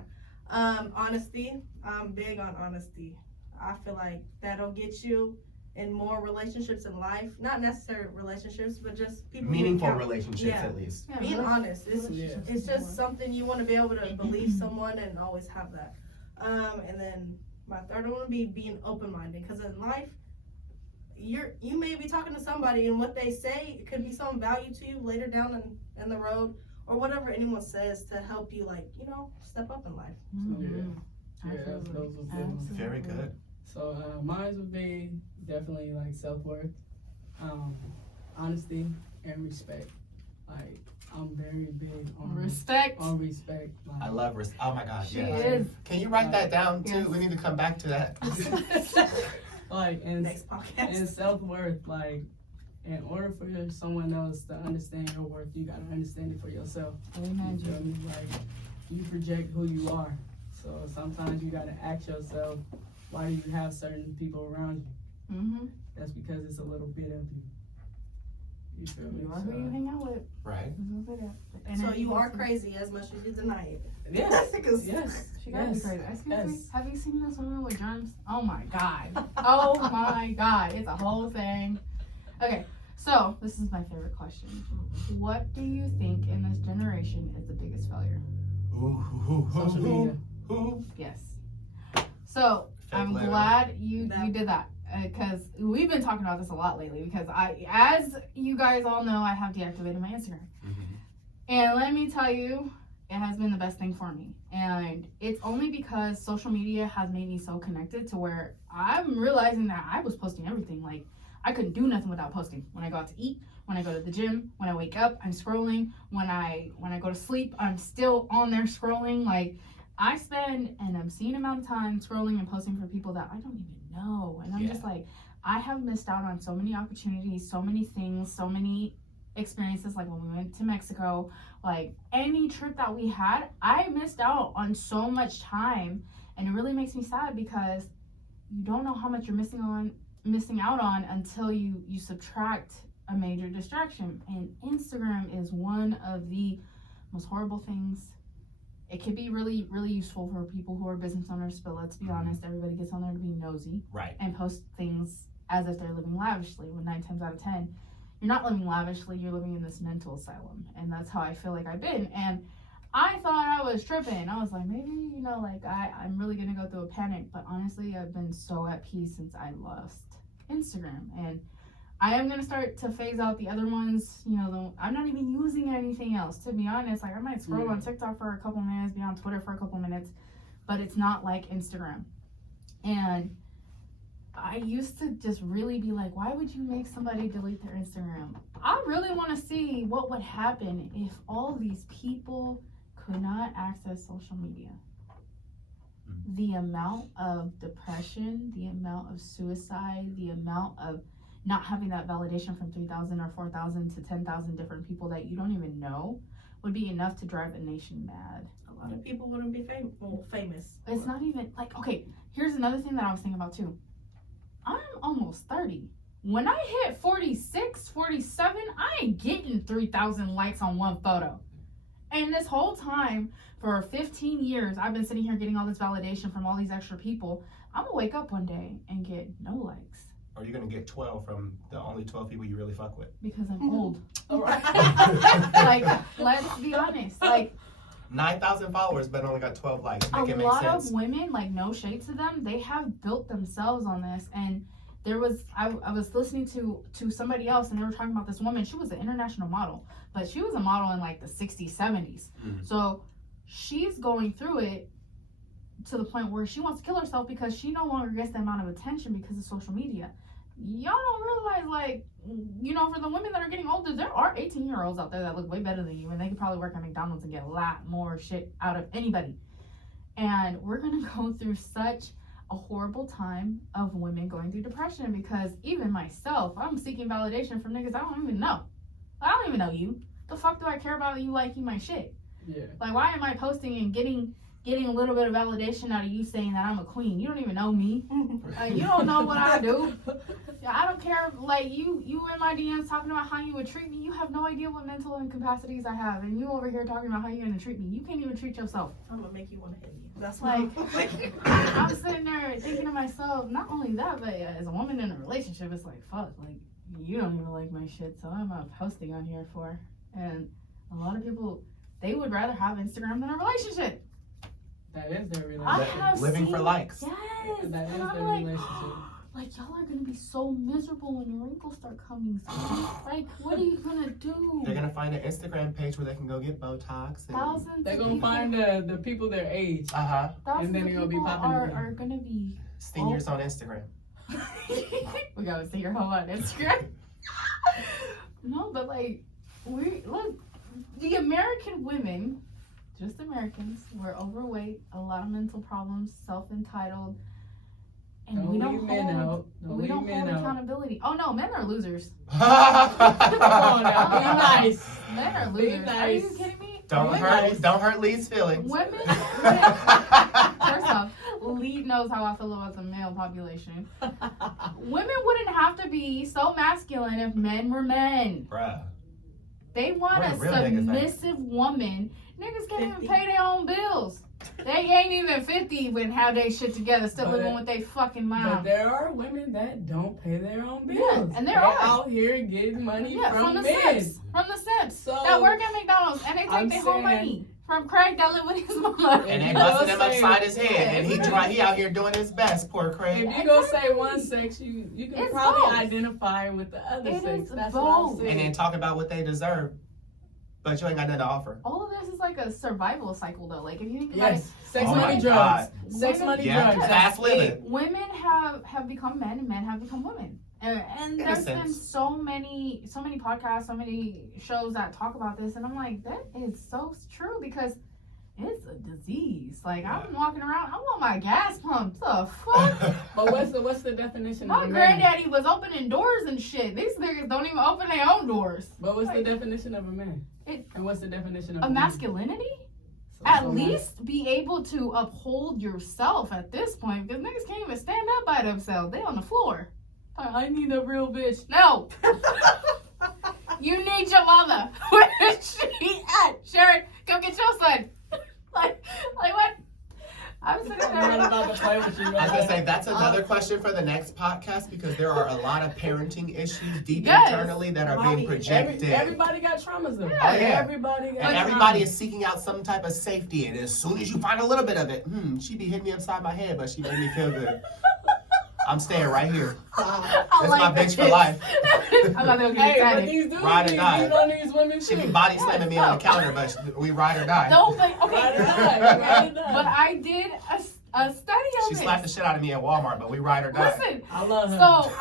Honesty. I'm big on honesty. I feel like that'll get you in more relationships in life. Not necessarily relationships, but just people. Meaningful relationships, at least. Yeah, Being honest. relationships It's is just important. something you want to be able to believe someone and always have that. And then my 3rd one would be being open-minded, because in life, you may be talking to somebody and what they say could be some value to you later down in the road, or whatever anyone says to help you, like, you know, step up in life. Absolutely. Very good. So mine would be definitely like self-worth, honesty, and respect. Like, I'm very big on Respect. respect. Like, I love respect. Oh my God, She yeah. is. Can you write that down too? Yes. We need to come back to that. like and Next podcast. and self-worth. Like, in order for someone else to understand your worth, you gotta understand it for yourself. Amen. You feel me? Like, you project who you are. So sometimes you gotta ask yourself, why do you have certain people around you? Mm-hmm. That's because it's a little bit of you. You feel me? You are who you hang out with. Right. So you are crazy as much as you deny it. Yes. Because Yes. She gotta be crazy. Excuse me. Yes. Have you seen this woman with germs? Oh my God. Oh my God. It's a whole thing. Okay, so this is my favorite question. What do you think in this generation is the biggest failure? Social media. Yes. So I'm glad you did that, because we've been talking about this a lot lately, because as you guys all know, I have deactivated my Instagram. And let me tell you, it has been the best thing for me. And it's only because social media has made me so connected to where I'm realizing that I was posting everything. Like, I couldn't do nothing without posting. When I go out to eat, when I go to the gym, when I wake up, I'm scrolling. When I go to sleep, I'm still on there scrolling. Like, I spend an obscene amount of time scrolling and posting for people that I don't even know. And I'm just like, I have missed out on so many opportunities, so many things, so many experiences. Like when we went to Mexico, like any trip that we had, I missed out on so much time. And it really makes me sad because you don't know how much you're missing out on until you subtract a major distraction. And Instagram is one of the most horrible things. It could be really, really useful for people who are business owners, but let's be honest, everybody gets on there to be nosy. Right. And post things as if they're living lavishly, when 9 times out of 10, you're not living lavishly, you're living in this mental asylum. And that's how I feel like I've been. And I thought I was tripping. I was like, maybe, like I'm really gonna go through a panic. But honestly, I've been so at peace since I lost Instagram. And I am gonna start to phase out the other ones. I'm not even using anything else, to be honest. Like I might scroll on TikTok for a couple minutes, be on Twitter for a couple minutes, but it's not like Instagram. And I used to just really be like, why would you make somebody delete their Instagram? I really want to see what would happen if all these people could not access social media. The amount of depression, the amount of suicide, the amount of not having that validation from 3,000 or 4,000 to 10,000 different people that you don't even know would be enough to drive a nation mad. A lot of people wouldn't be famous. It's not even like, okay, here's another thing that I was thinking about too. I'm almost 30. When I hit 46, 47, I ain't getting 3,000 likes on one photo. And this whole time, for 15 years, I've been sitting here getting all this validation from all these extra people. I'm gonna wake up one day and get no likes. Or you're gonna get 12 from the only 12 people you really fuck with. Because I'm old. Right. Like, let's be honest. Like, 9,000 followers, but only got 12 likes. Make it a make lot sense. of women, like, no shade to them, they have built themselves on this. And there was, I was listening to somebody else, and they were talking about this woman. She was an international model, but she was a model in like the 60s, 70s. So she's going through it to the point where she wants to kill herself because she no longer gets the amount of attention because of social media. Y'all don't realize, like, for the women that are getting older, there are 18-year-olds out there that look way better than you, and they could probably work at McDonald's and get a lot more shit out of anybody. And we're gonna go through such a horrible time of women going through depression, because even myself, I'm seeking validation from niggas I don't even know. I don't even know you. The fuck do I care about you liking my shit? Yeah. Like, why am I posting and getting a little bit of validation out of you saying that I'm a queen? You don't even know me. You don't know what I do. I don't care. Like, you in my DMs talking about how you would treat me. You have no idea what mental incapacities I have, and you over here talking about how you're gonna treat me. You can't even treat yourself. I'm gonna make you want to hit me. That's Like, I'm I'm sitting there thinking to myself, not only that, but as a woman in a relationship, it's like, fuck, like, you don't even like my shit, so I'm not posting on here for. And a lot of people, they would rather have Instagram than a relationship. That is their I relationship. have Living seen, for likes. Yes. That is And I'm their like, relationship. like, y'all are gonna be so miserable when your wrinkles start coming. Like, what are you gonna do? They're gonna find an Instagram page where they can go get Botox. And, Thousands They're of gonna people, find the people their age. thousands thousands then of they're gonna be people popping again. are gonna be. seniors on Instagram. We gotta see your home on Instagram. No, but like, look, the American women, just Americans, we're overweight, a lot of mental problems, self-entitled, and Don't we don't leave men hold. out. Don't We leave don't men hold out. accountability. Oh no, men are losers. Come on now, be nice. Men are Be losers. Are you nice. kidding me? don't hurt Lee's feelings. Women. First off, Lee knows how I feel about the male population. Women wouldn't have to be so masculine if men were men. Bruh. They want Where a the real niggas at? submissive woman. Niggas can't even 50. pay their own bills. They ain't even 50 when have they shit together, still But- living with their fucking But mom. there are women that don't pay their own bills. Yeah, and there They're are. out here getting money Yeah, from the men. Sips. From the Sips. So That work at McDonald's and they I'm take their whole saying- money. From Craig that live with his mama. And You they know busted what him I'm saying? upside his head, and he out here doing his best. Poor Craig. if you go say one sex, you can It's probably both. identify with the other It sex. is That's what I'm both. saying. And then talk about what they deserve, but you ain't got nothing to offer. All of this is like a survival cycle though. Like if you think about Yes, sex, Oh money, my drugs. God. Sex, Women- money, Yeah, drugs. fast living. it, women have become men and men have become women. And In a there's been sense. so many podcasts, so many shows that talk about this, and I'm like, that is so true because a disease. Like, I'm walking around, I want my gas pump. The fuck? But what's the definition My of a man? granddaddy was opening doors and shit. These niggas don't even open their own doors. But what's the definition of a man? And what's the definition of A masculinity? At least be able to uphold yourself at this point, because niggas can't even stand up by themselves. They on the floor. I need a real bitch. No. You need your mother. Where is she at? Sharon, come get your son. like what? I'm sitting I'm not there. about to play with you. I was gonna say that's another question for the next podcast because there are a lot of parenting issues deep Yes. internally that are being projected. Everybody got traumas though. Yeah. Oh, yeah. Everybody got And traumas. everybody is seeking out some type of safety, and as soon as you find a little bit of it, she be hitting me upside my head, but she made me feel good. I'm staying right here. I That's like my bitch this. for life. I'm about to go get Hey, but excited. these dudes, Ride or die. these on these women She be too. body slamming me on the counter, but we ride or die. No, but okay. Ride or die, ride or die. But I did a study on She this. slapped the shit out of me at Walmart, but we ride or die. Listen, I love her. so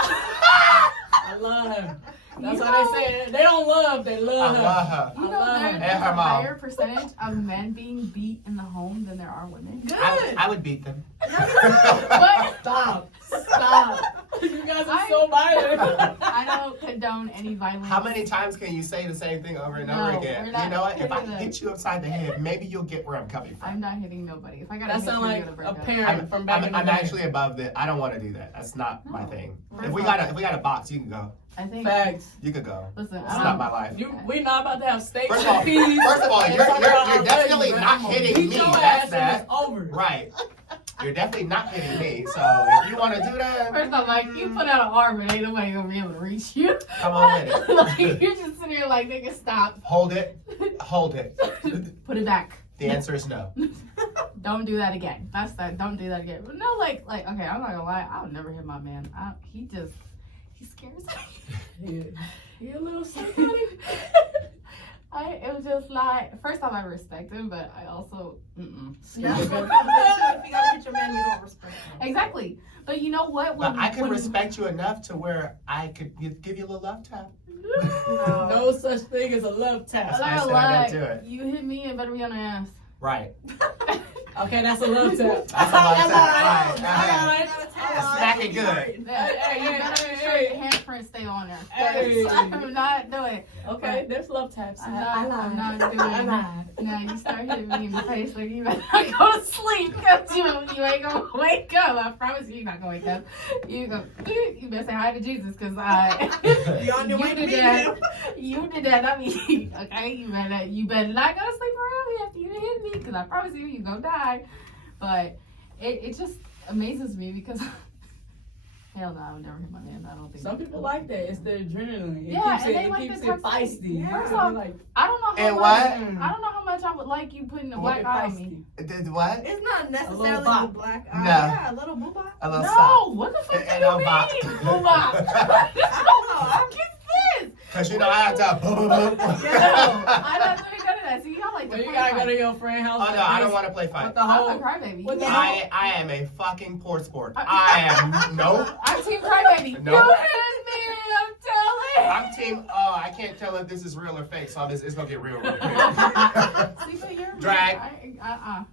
I love her. That's You why know- they say they don't love, they I love her. love her. you I know love her. there's And her a mom. higher percentage of men being beat in the home than there are women. Good. I would beat them. But Stop. You guys are I- so violent. I don't condone any violence. How many times can you say the same thing over and over No, again? we're not You know what? If I hitting them. hit you upside the head, maybe you'll get where I'm coming from. I'm not hitting nobody. If I gotta That hit sounds you, like you're gonna break a up. parent from back in the I'm day. actually above that. I don't want to do that. That's not my No. thing. First If we off- got a box, you can go. I think. Facts. You could go. Listen, It's I not don't. my life. We not about to have steaks First of all, and peas. and you're talk about how definitely love you, not bro. hitting Beat me. your That's ass and that. it's over. Right. You're definitely not hitting me. So if you want to do that, First off, like, you put out an arm and ain't nobody gonna be able to reach you. come on with it. Like, you're just sitting here like, nigga, stop. Hold it. Hold it. Put it back. The answer is no. Don't do that again. That's that. Don't do that again. But no, like, okay, I'm not gonna lie. I would never hit my man. He scares me. He a little psychotic. It was just like, first off, I respect him, but I also, Yeah, that's what I'm saying, too. If you gotta get your man, you don't respect him. Exactly. But you know what? But I can respect you enough to where I could give you a little love tap. No. No such thing as a love tap. I said I don't do it. You hit me, it better be on the ass. Right. Okay, that's a love tap. That's a love tap. Right. Alright. Smack it good. Yeah, Hey, you hey, better hey, make sure hey. your handprint stay on there. Hey. I'm not doing it. Okay, there's love taps. I'm not doing I it. lied. Now you start hitting me in the face like you better not go to sleep because you ain't gonna wake up. I promise you're not gonna wake up. You better say hi to Jesus because You on your way to did meet that. him. You did that, not me. Okay, you better not go to sleep around me after you hit me because I promise you gonna die. But it just amazes me because hell no, I would never hit my man. I don't think Some people like that. It's the adrenaline. It Yeah, keeps and it, they it like keeps the it toxicity. feisty. Yeah. First off, Like, I don't know how And much what? I don't know how much I would like you putting a Keep black it eye on feisty. me. Did what? It's not necessarily little the bop. black eye. No. Yeah, a little boobah. A little No, stop. what the fuck do And you a mean? bop. Booba. What the fuck is this? Because you know I have to. No, I'm not doing none of that. See, y'all like well, to you play gotta go fight. to your friend's house. Oh no, I don't want to play fight. With the I'm a whole. crybaby. What the Yeah. I am a fucking poor sport. I am no. I'm team crybaby. No. You hit me, I'm telling. I'm team. I can't tell if this is real or fake, so it's gonna get real quick. See, but you're Drag.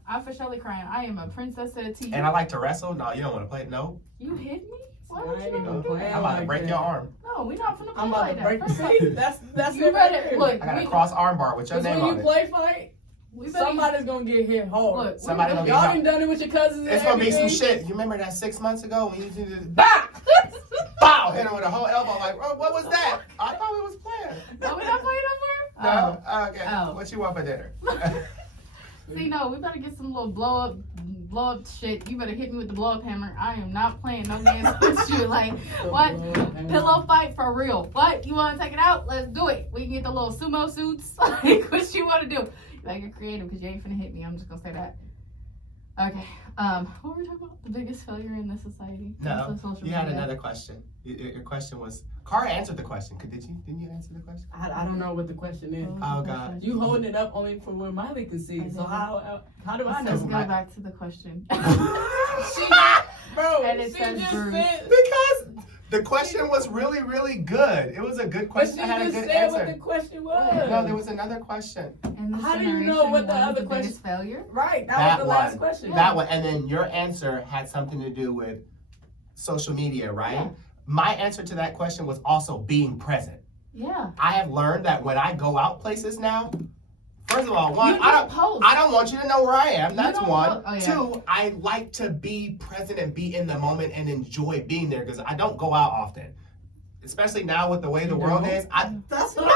I'm for surely crying. I am a princess to a T. And I like to wrestle. No, you don't want to play. No, You hit me? Why I would ain't you even not do playing. that? I'm about to like break that. your arm. No, we're not finna play I'm about like to that. break. First off, See, that's you it better right there. look. I got a we- cross arm bar with your Because name when on you it. play fight, we better- somebody's gonna get hit hard. Look, Somebody gonna Y'all get done done it with your cousins. It's and gonna be some everything. shit. You remember that 6 months ago when you did this? Bah! Bow! Hit him with a whole elbow. Like, oh, what was that? I thought we was playing. No, we're not playing no more? No. Okay. Oh. What you want for dinner? See, no, we better get some little blow up shit. You better hit me with the blow up hammer. I am not playing no games with you. Like, what? Pillow fight for real. What? You want to take it out? Let's do it. We can get the little sumo suits. Like, what you want to do? You better get creative because you ain't finna hit me. I'm just gonna say that. Okay. What were we talking about? The biggest failure in this society? No. Social You had media. another question. Your question was. Cara answered the question. Didn't you answer the question? I don't know what the question is. Oh, God. You holding it up only from where Miley can see. So how do I Let's know? go back to the question. Bro, And it she says just Bruce. said. Because The question was really, really good. It was a good But question. she I had a just good said what answer. the question was. No, there was another question. In this How do you generation, know what the one of other the question- biggest failure? Right, that That was the last one. question. That one, and then your answer had something to do with social media, right? Yeah. My answer to that question was also being present. Yeah. I have learned that when I go out places now, first of all, You one, don't post. I don't want you to know where I am. You That's don't one. post. Oh, yeah. Two, I like to be present and be in the moment and enjoy being there because I don't go out often. Especially now with the way the You world don't? is. That's what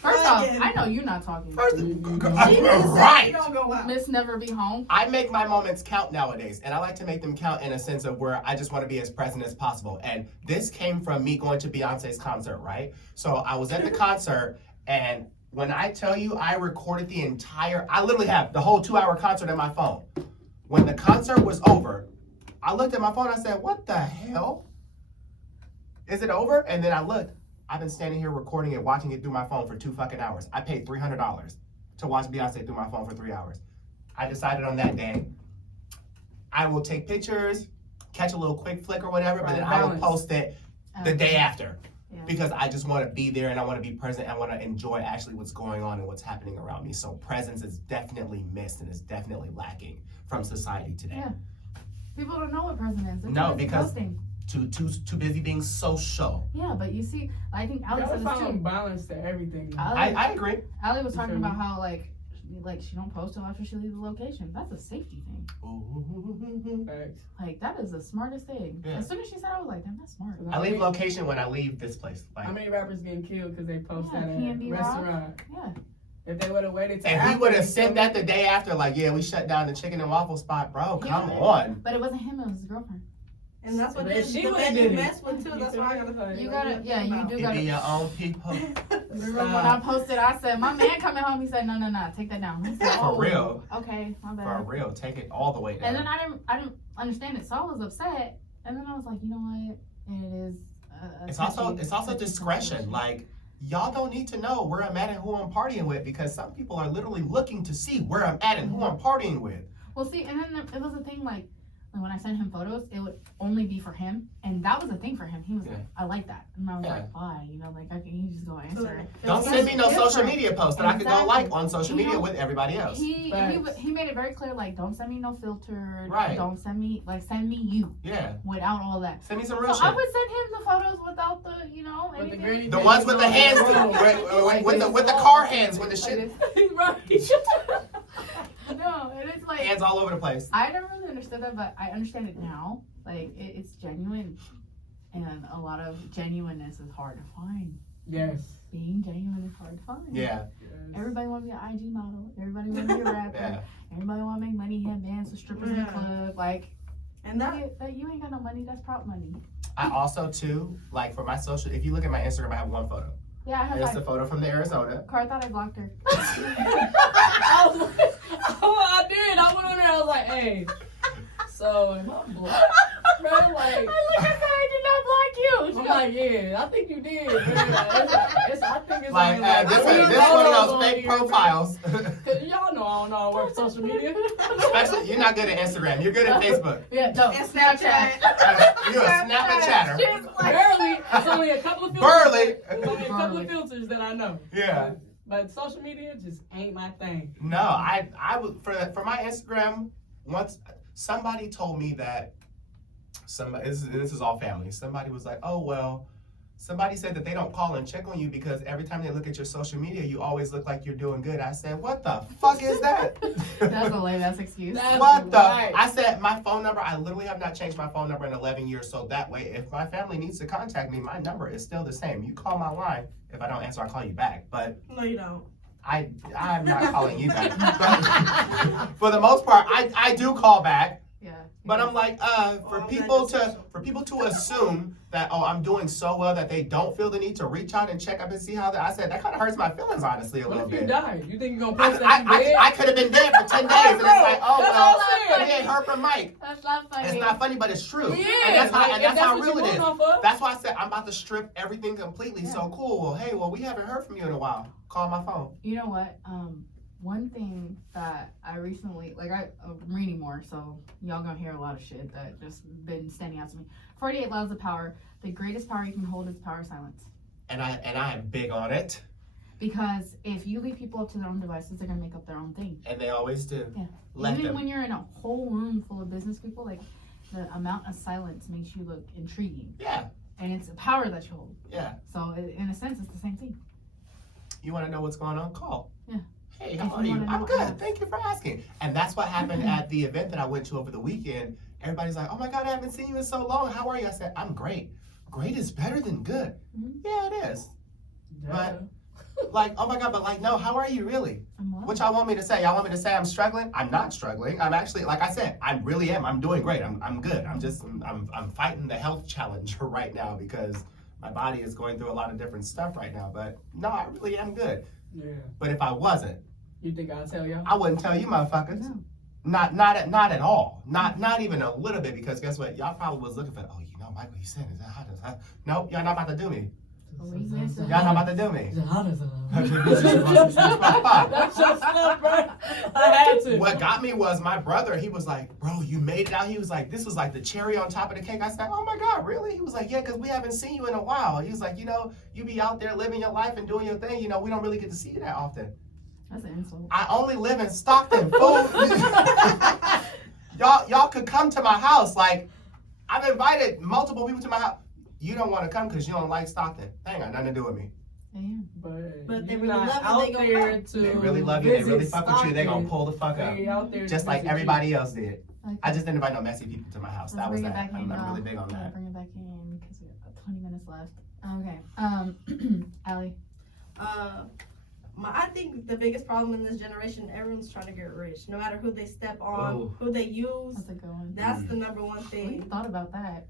First off, Again. I know you're not talking. She didn't say Right. you don't go out. Miss Never Be Home. I make my moments count nowadays, and I like to make them count in a sense of where I just want to be as present as possible. And this came from me going to Beyonce's concert, right? So I was at the concert, and when I tell you I recorded I literally have the whole 2-hour concert in my phone. When the concert was over, I looked at my phone, I said, what the hell? Is it over? And then I looked. I've been standing here recording it, watching it through my phone for 2 fucking hours. I paid $300 to watch Beyonce through my phone for 3 hours. I decided on that day, I will take pictures, catch a little quick flick or whatever, but then I will Balance. post it the day after. Yeah. Because I just want to be there and I want to be present. I want to enjoy actually what's going on and what's happening around me. So presence is definitely missed and is definitely lacking from society today. Yeah. People don't know what present is. They're No, too busy because- posting. Too busy being social. Yeah, but you see, I think Ali Gotta said this find too. balance to everything. I agree. Ali was You talking feel about me? how like she don't post till after she leaves the location. That's a safety thing. Facts. Like that is the smartest thing. Yeah. As soon as she said, I was like, damn, that's smart. I leave location when I leave this place. Like, How many rappers getting killed because they post Yeah, at a P&B Rock. restaurant? Yeah. If they would have waited till and he after, would have they sent still- that the day after, like, yeah, we shut down the chicken and waffle spot, bro. Come Yeah. on. But it wasn't him, it was his girlfriend. And that's what But the she men would've you did it. mess with too. That's why I gotta. You gotta, yeah, you do It gotta. be your own people. Remember when I posted, I said, my man coming home, he said, no, take that down. I said, For real. Okay, my For bad. real. Take it all the way down. And then I didn't understand it, so I was upset. And then I was like, you know what? It is. It's also discretion. Like, y'all don't need to know where I'm at and who I'm partying with because some people are literally looking to see where I'm at and who I'm partying with. Well, see, and then it was a thing like when I sent him photos, it would only be for him, and that was a thing for him. He was Yeah. like, I like that, and I was Yeah. like, why? You know, like I can you just go answer. Don't It's send me no social different. media post that I could go Exactly. like on social He media don't- with everybody else. He Facts. he made it very clear, like, don't send me no filtered. Right. Don't send me send me you Yeah. without all that. Send me some So real I shit. would send him the photos without the, you know, But the anything. granny The thing ones is with the wrong. hands, Wrong. with the car hands, with the shit, Right. No, and it's like hands all over the place. I never really understood that, but I understand it now. Like it's genuine, and a lot of genuineness is hard to find. Yes. Being genuine is hard to find. Yeah. Everybody want to be an IG model. Everybody want to be a rapper. Yeah. Everybody want to make money, have bands with strippers in the Yeah. club. Like, And that you ain't got no money. That's prop money. I also too like for my social. If you look at my Instagram, I have one photo. Yeah, I have It's like. the photo from the Arizona. Car thought I blocked her. I was like, I did. I went on there. I was like, hey. So am I black? Bro, like. I look at her. I did not block you. She I'm goes, like, yeah, I think you did. Man. I think it's Like like this I is see this one of photos those on fake here, profiles. Cause y'all know I don't know how to work social media. Especially you're not good at Instagram. You're good at Facebook. Yeah, no. and Snapchat. You're a snap and chatter. She was like, Barely. It's only a couple of filters. Burley. There's only a couple Burley. of filters that I know. Yeah. But social media just ain't my thing. No, I was for my Instagram. Once somebody told me that this is all family. Somebody was like, oh well. Somebody said that they don't call and check on you because every time they look at your social media, you always look like you're doing good. I said, what the fuck is that? that's a lame ass excuse. That's What the? right. I said my phone number. I literally have not changed my phone number in 11 years. So that way, if my family needs to contact me, my number is still the same. You call my line. If I don't answer, I'll call you back. But No, you don't. I'm not calling you back. For the most part, I do call back. Yeah. But I'm like, for Oh, people that's to assume that I'm doing so well that they don't feel the need to reach out and check up and see how I said that kind of hurts my feelings honestly a What little if you bit. died? You think you're gonna post that you dead? I could have been dead for 10 days and it's like, oh That's well, all I'm saying. we ain't heard from Mike. That's not funny. It's not funny, but it's true. Yeah, and that's how, like, and if that's how what real you it is. going off of. That's why I said I'm about to strip everything completely. Yeah. So cool. Well, hey, we haven't heard from you in a while. Call my phone. You know what? one thing that I recently, like, I'm reading more, so y'all gonna hear a lot of shit that just been standing out to me. 48 Laws of Power. The greatest power you can hold is the power of silence. And I am big on it. Because if you leave people up to their own devices, they're gonna make up their own thing. And they always do. Yeah. Let Even them. when you're in a whole room full of business people, like, the amount of silence makes you look intriguing. Yeah. And it's a power that you hold. Yeah. So in a sense, it's the same thing. You want to know what's going on? Call. Yeah. Hey, If how are you you? wanna I'm know, good. ask. Thank you for asking. And that's what happened at the event that I went to over the weekend. Everybody's like, oh my God, I haven't seen you in so long. How are you? I said, I'm great. Great is better than good. Mhm. Yeah, it is. Yeah. Like, oh my God, but like, no, how are you really? I'm what? What y'all want me to say? Y'all want me to say I'm struggling? I'm not struggling. I'm actually, like I said, I really am. I'm doing great. I'm good. I'm fighting the health challenge right now because my body is going through a lot of different stuff right now. But no, I really am good. Yeah. But if I wasn't, You think I'll tell y'all? I wouldn't tell you motherfuckers. No. Not at all. Not even a little bit, because guess what? Y'all probably was looking for, oh, you know, Michael, you said, is that how does that? Nope, y'all not about to do me. Weakness is- Y'all not about to do me. That's your stuff, bro. I had to. What got me was my brother, he was like, bro, you made it out. He was like, this was like the cherry on top of the cake. I said, oh my God, really? He was like, yeah, because we haven't seen you in a while. He was like, you know, you be out there living your life and doing your thing. You know, we don't really get to see you that often. That's an insult. I only live in Stockton, fool. y'all could come to my house. Like, I've invited multiple people to my house. You don't want to come because you don't like Stockton. That ain't got nothing to do with me. Yeah. But they you're really not love you, out they gonna there come. to They really love you. They really visit fuck with you. They gonna Stockton. pull the fuck up. They out there Just to like visit everybody else did. Okay. I just didn't invite no messy people to my house. Let's That was bring it that. back in, I'm y'all. really big on Yeah, that. bring it back in because we have 20 minutes left. Okay. Allie. I think the biggest problem in this generation, everyone's trying to get rich. No matter who they step on, Ooh. who they use, How's it going? that's the number one You thing. thought about that.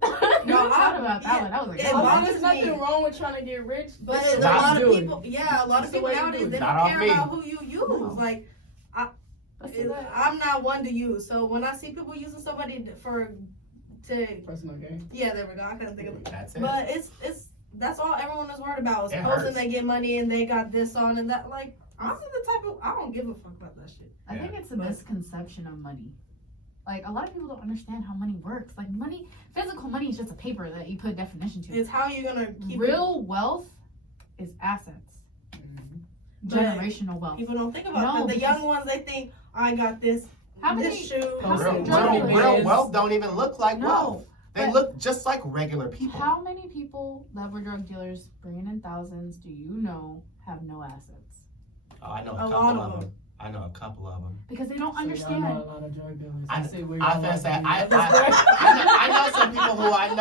No, You thought about that yeah, one. I was like, it oh, Oh, bothers there's nothing me. wrong with trying to get rich, But it's a the way lot you of do it. people, yeah, a lot It's of the people way you nowadays, do it. they Not don't off care me. about who you use. No. Like, let's do that. I'm not one to use. So when I see people using somebody to Personal gain. yeah, there we go. I couldn't think of it. That's it. But it's that's all everyone is worried about is It posting hurts. they get money and they got this on and that. Like, I'm the type of, I don't give a fuck about that shit. I think it's a misconception of money. Like, a lot of people don't understand how money works. Like, money, physical money is just a paper that you put definition to. It's how you're gonna keep Real wealth is assets. But Generational wealth. People don't think about No, that. The young because- ones, they think I got this How many? this shoe. how Real- many real- drug real- dealers- Real wealth don't even look like wealth. No. They but- look just like regular people. How many people that were drug dealers bringing in thousands do you know have no assets? Oh, I know a A couple lot of of them. I know a couple of them. Because they don't So understand. y'all know a lot of drug dealers. I see where was y'all gonna like say, to be. I know some people who I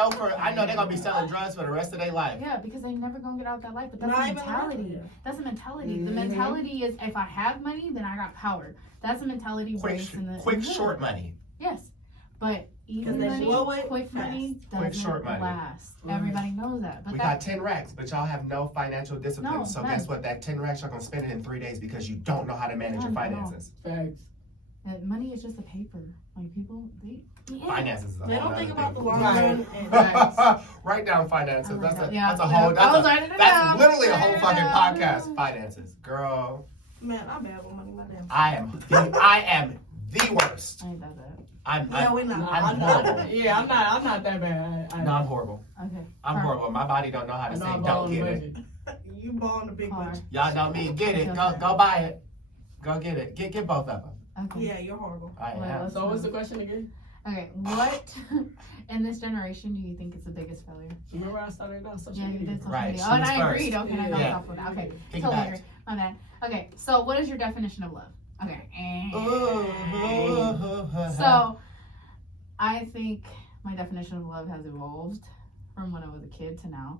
know they're gonna be selling drugs for the rest of their life. Yeah, because they never gonna get out that life. But that's Not the even mentality. yeah. That's the mentality. The Mhm. mentality is if I have money, then I got power. That's the mentality raised in the Quick in the short hood. money. Yes, but easy Because they money, blow it quick money fast. doesn't Quick, short money. last. Right. Everybody knows that. But We that got 10 racks, but y'all have no financial discipline. No, so none. guess what? That 10 racks, y'all gonna spend it in 3 days because you don't know how to manage your None at all. finances. Facts. money is just a paper. Like people, they Finances is a They whole don't think nother about the thing. long Right. run. And Right. Write down finances. I like That's that. a Yeah, that's a yeah. whole I was that's, writing it that's down. literally a whole Writing it fucking down. podcast. Finances. Girl, man, I'm bad with money, my damn. I am the worst. I ain't that bad. Yeah, we not. I'm horrible. Yeah, I'm not that bad. No, I'm horrible. Okay. I'm Perfect. horrible. My body don't know how to I say know I'm don't on get the it. budget. You ball in the big Hard. bunch. Y'all know me. Get it. Go buy it. Go get it. Get both of them. Okay. Yeah, you're horrible. I Well, am. So what's the question again? Okay. What in this generation do you think is the biggest failure? Remember I started out social Yeah, you media? did social Right, media. she Oh, and was I first. agreed. Okay, I got Yeah. off with that. Okay, Piggybacked. totally agree. My bad. Okay, so what is your definition of love? Okay. So, I think my definition of love has evolved from when I was a kid to now.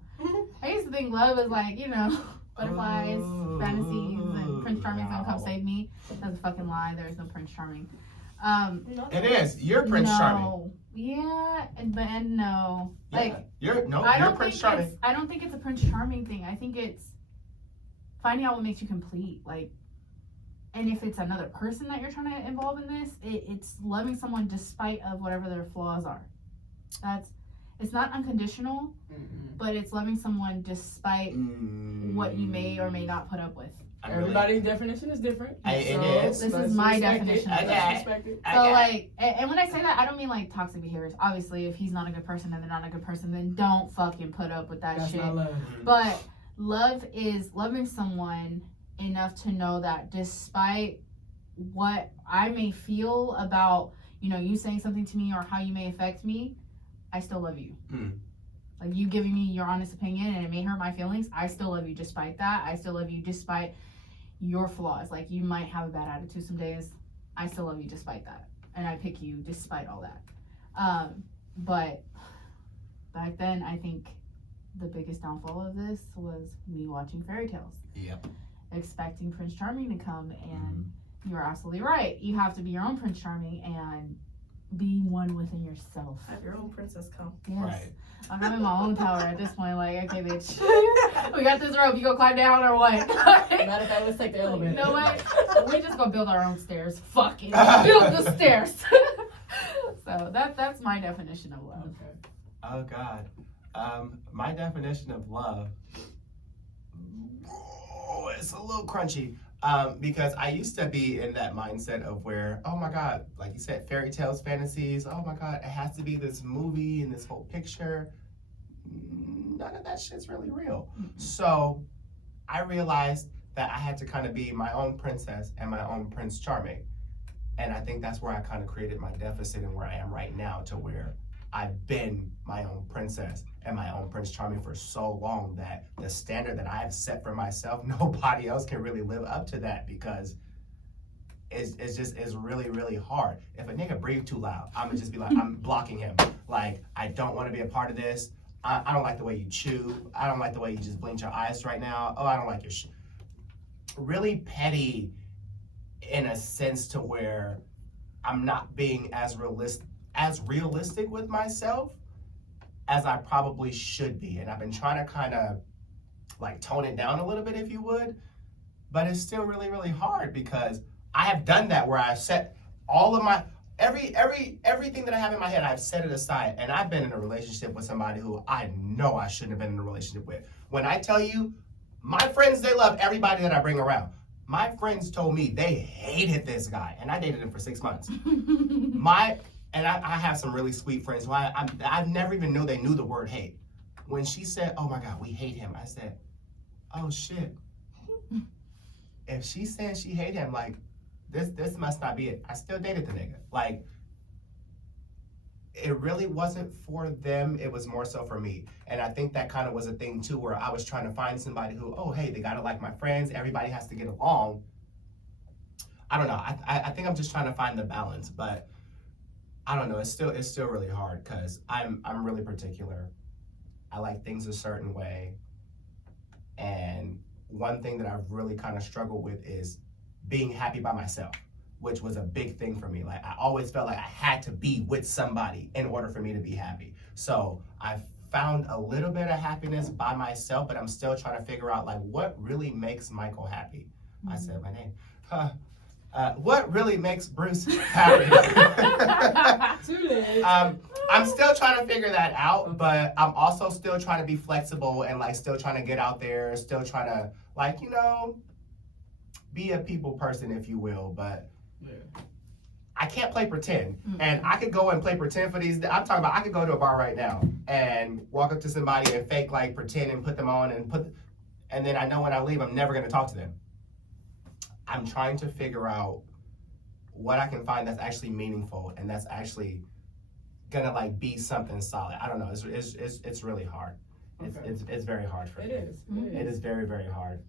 I used to think love is like, butterflies, fantasies, and Prince Charming's gonna come save me. That's a fucking lie. There's no Prince Charming. It is. You're Prince Charming. Yeah, and no. Like, You're Prince Charming. I don't think it's a Prince Charming thing. I think it's finding out what makes you complete. Like, and if it's another person that you're trying to involve in this, it's loving someone despite of whatever their flaws are. it's not unconditional, but it's loving someone despite what you may or may not put up with. Everybody's definition is different. It so is. This let's is my respect definition. It. Okay. Let's respect it. So like, and when I say that, I don't mean like toxic behaviors. Obviously, if he's not a good person and they're not a good person, then don't fucking put up with that That's shit. not love. But love is loving someone enough to know that despite what I may feel about, you know, you saying something to me or how you may affect me, I still love you. Like, you giving me your honest opinion and it may hurt my feelings, I still love you despite that. I still love you despite your flaws. Like, you might have a bad attitude some days, I still love you despite that. And I pick you despite all that. But back then, I think the biggest downfall of this was me watching fairy tales. Yep. Expecting Prince Charming to come, and you're absolutely right. You have to be your own Prince Charming and be one within yourself. Have your own princess come. Yes. Right. I'm in my own tower at this point. Like, okay, bitch, we got this rope. You go climb down or what? Matter of fact, let's take the elevator. You know what? We just go build our own stairs. Fuck it. Build the stairs. So that's my definition of love. Okay. Oh God. My definition of love. It's a little crunchy. Because I used to be in that mindset of where, oh my God, like you said, fairy tales, fantasies, oh my God, it has to be this movie and this whole picture. None of that shit's really real. So I realized that I had to kind of be my own princess and my own Prince Charming. And I think that's where I kind of created my deficit and where I am right now, to where I've been my own princess and my own Prince Charming for so long that the standard that I have set for myself, nobody else can really live up to that, because it's really, really hard. If a nigga breathe too loud, I'm gonna just be like, I'm blocking him. Like, I don't want to be a part of this. I don't like the way you chew. I don't like the way you just blink your eyes right now. Oh, I don't like your shit. Really petty in a sense, to where I'm not being as realistic with myself as I probably should be. And I've been trying to kind of like tone it down a little bit, if you would, but it's still really, really hard, because I have done that where I've set all of my, everything that I have in my head, I've set it aside. And I've been in a relationship with somebody who I know I shouldn't have been in a relationship with. When I tell you, my friends, they love everybody that I bring around. My friends told me they hated this guy, and I dated him for 6 months. And I have some really sweet friends who I never even knew they knew the word hate. When she said, oh my God, we hate him, I said, oh shit. If she's saying she hate him, like, this must not be it. I still dated the nigga. Like, it really wasn't for them, it was more so for me. And I think that kind of was a thing too, where I was trying to find somebody who, oh hey, they gotta like my friends, everybody has to get along. I don't know, I think I'm just trying to find the balance, but I don't know, it's still really hard, because I'm really particular. I like things a certain way. And one thing that I've really kind of struggled with is being happy by myself, which was a big thing for me. Like, I always felt like I had to be with somebody in order for me to be happy. So I found a little bit of happiness by myself, but I'm still trying to figure out, like, what really makes Michael happy? I said my name. What really makes Bruce happy? I'm still trying to figure that out, but I'm also still trying to be flexible and like still trying to get out there, still trying to, like, you know, be a people person, if you will, but I can't play pretend. And I could go and play pretend for these. I'm talking about, I could go to a bar right now and walk up to somebody and fake like pretend and put them on and then I know when I leave, I'm never gonna talk to them. I'm trying to figure out what I can find that's actually meaningful and that's actually gonna like be something solid. I don't know. It's really hard. It's very hard for me. It is very, very hard.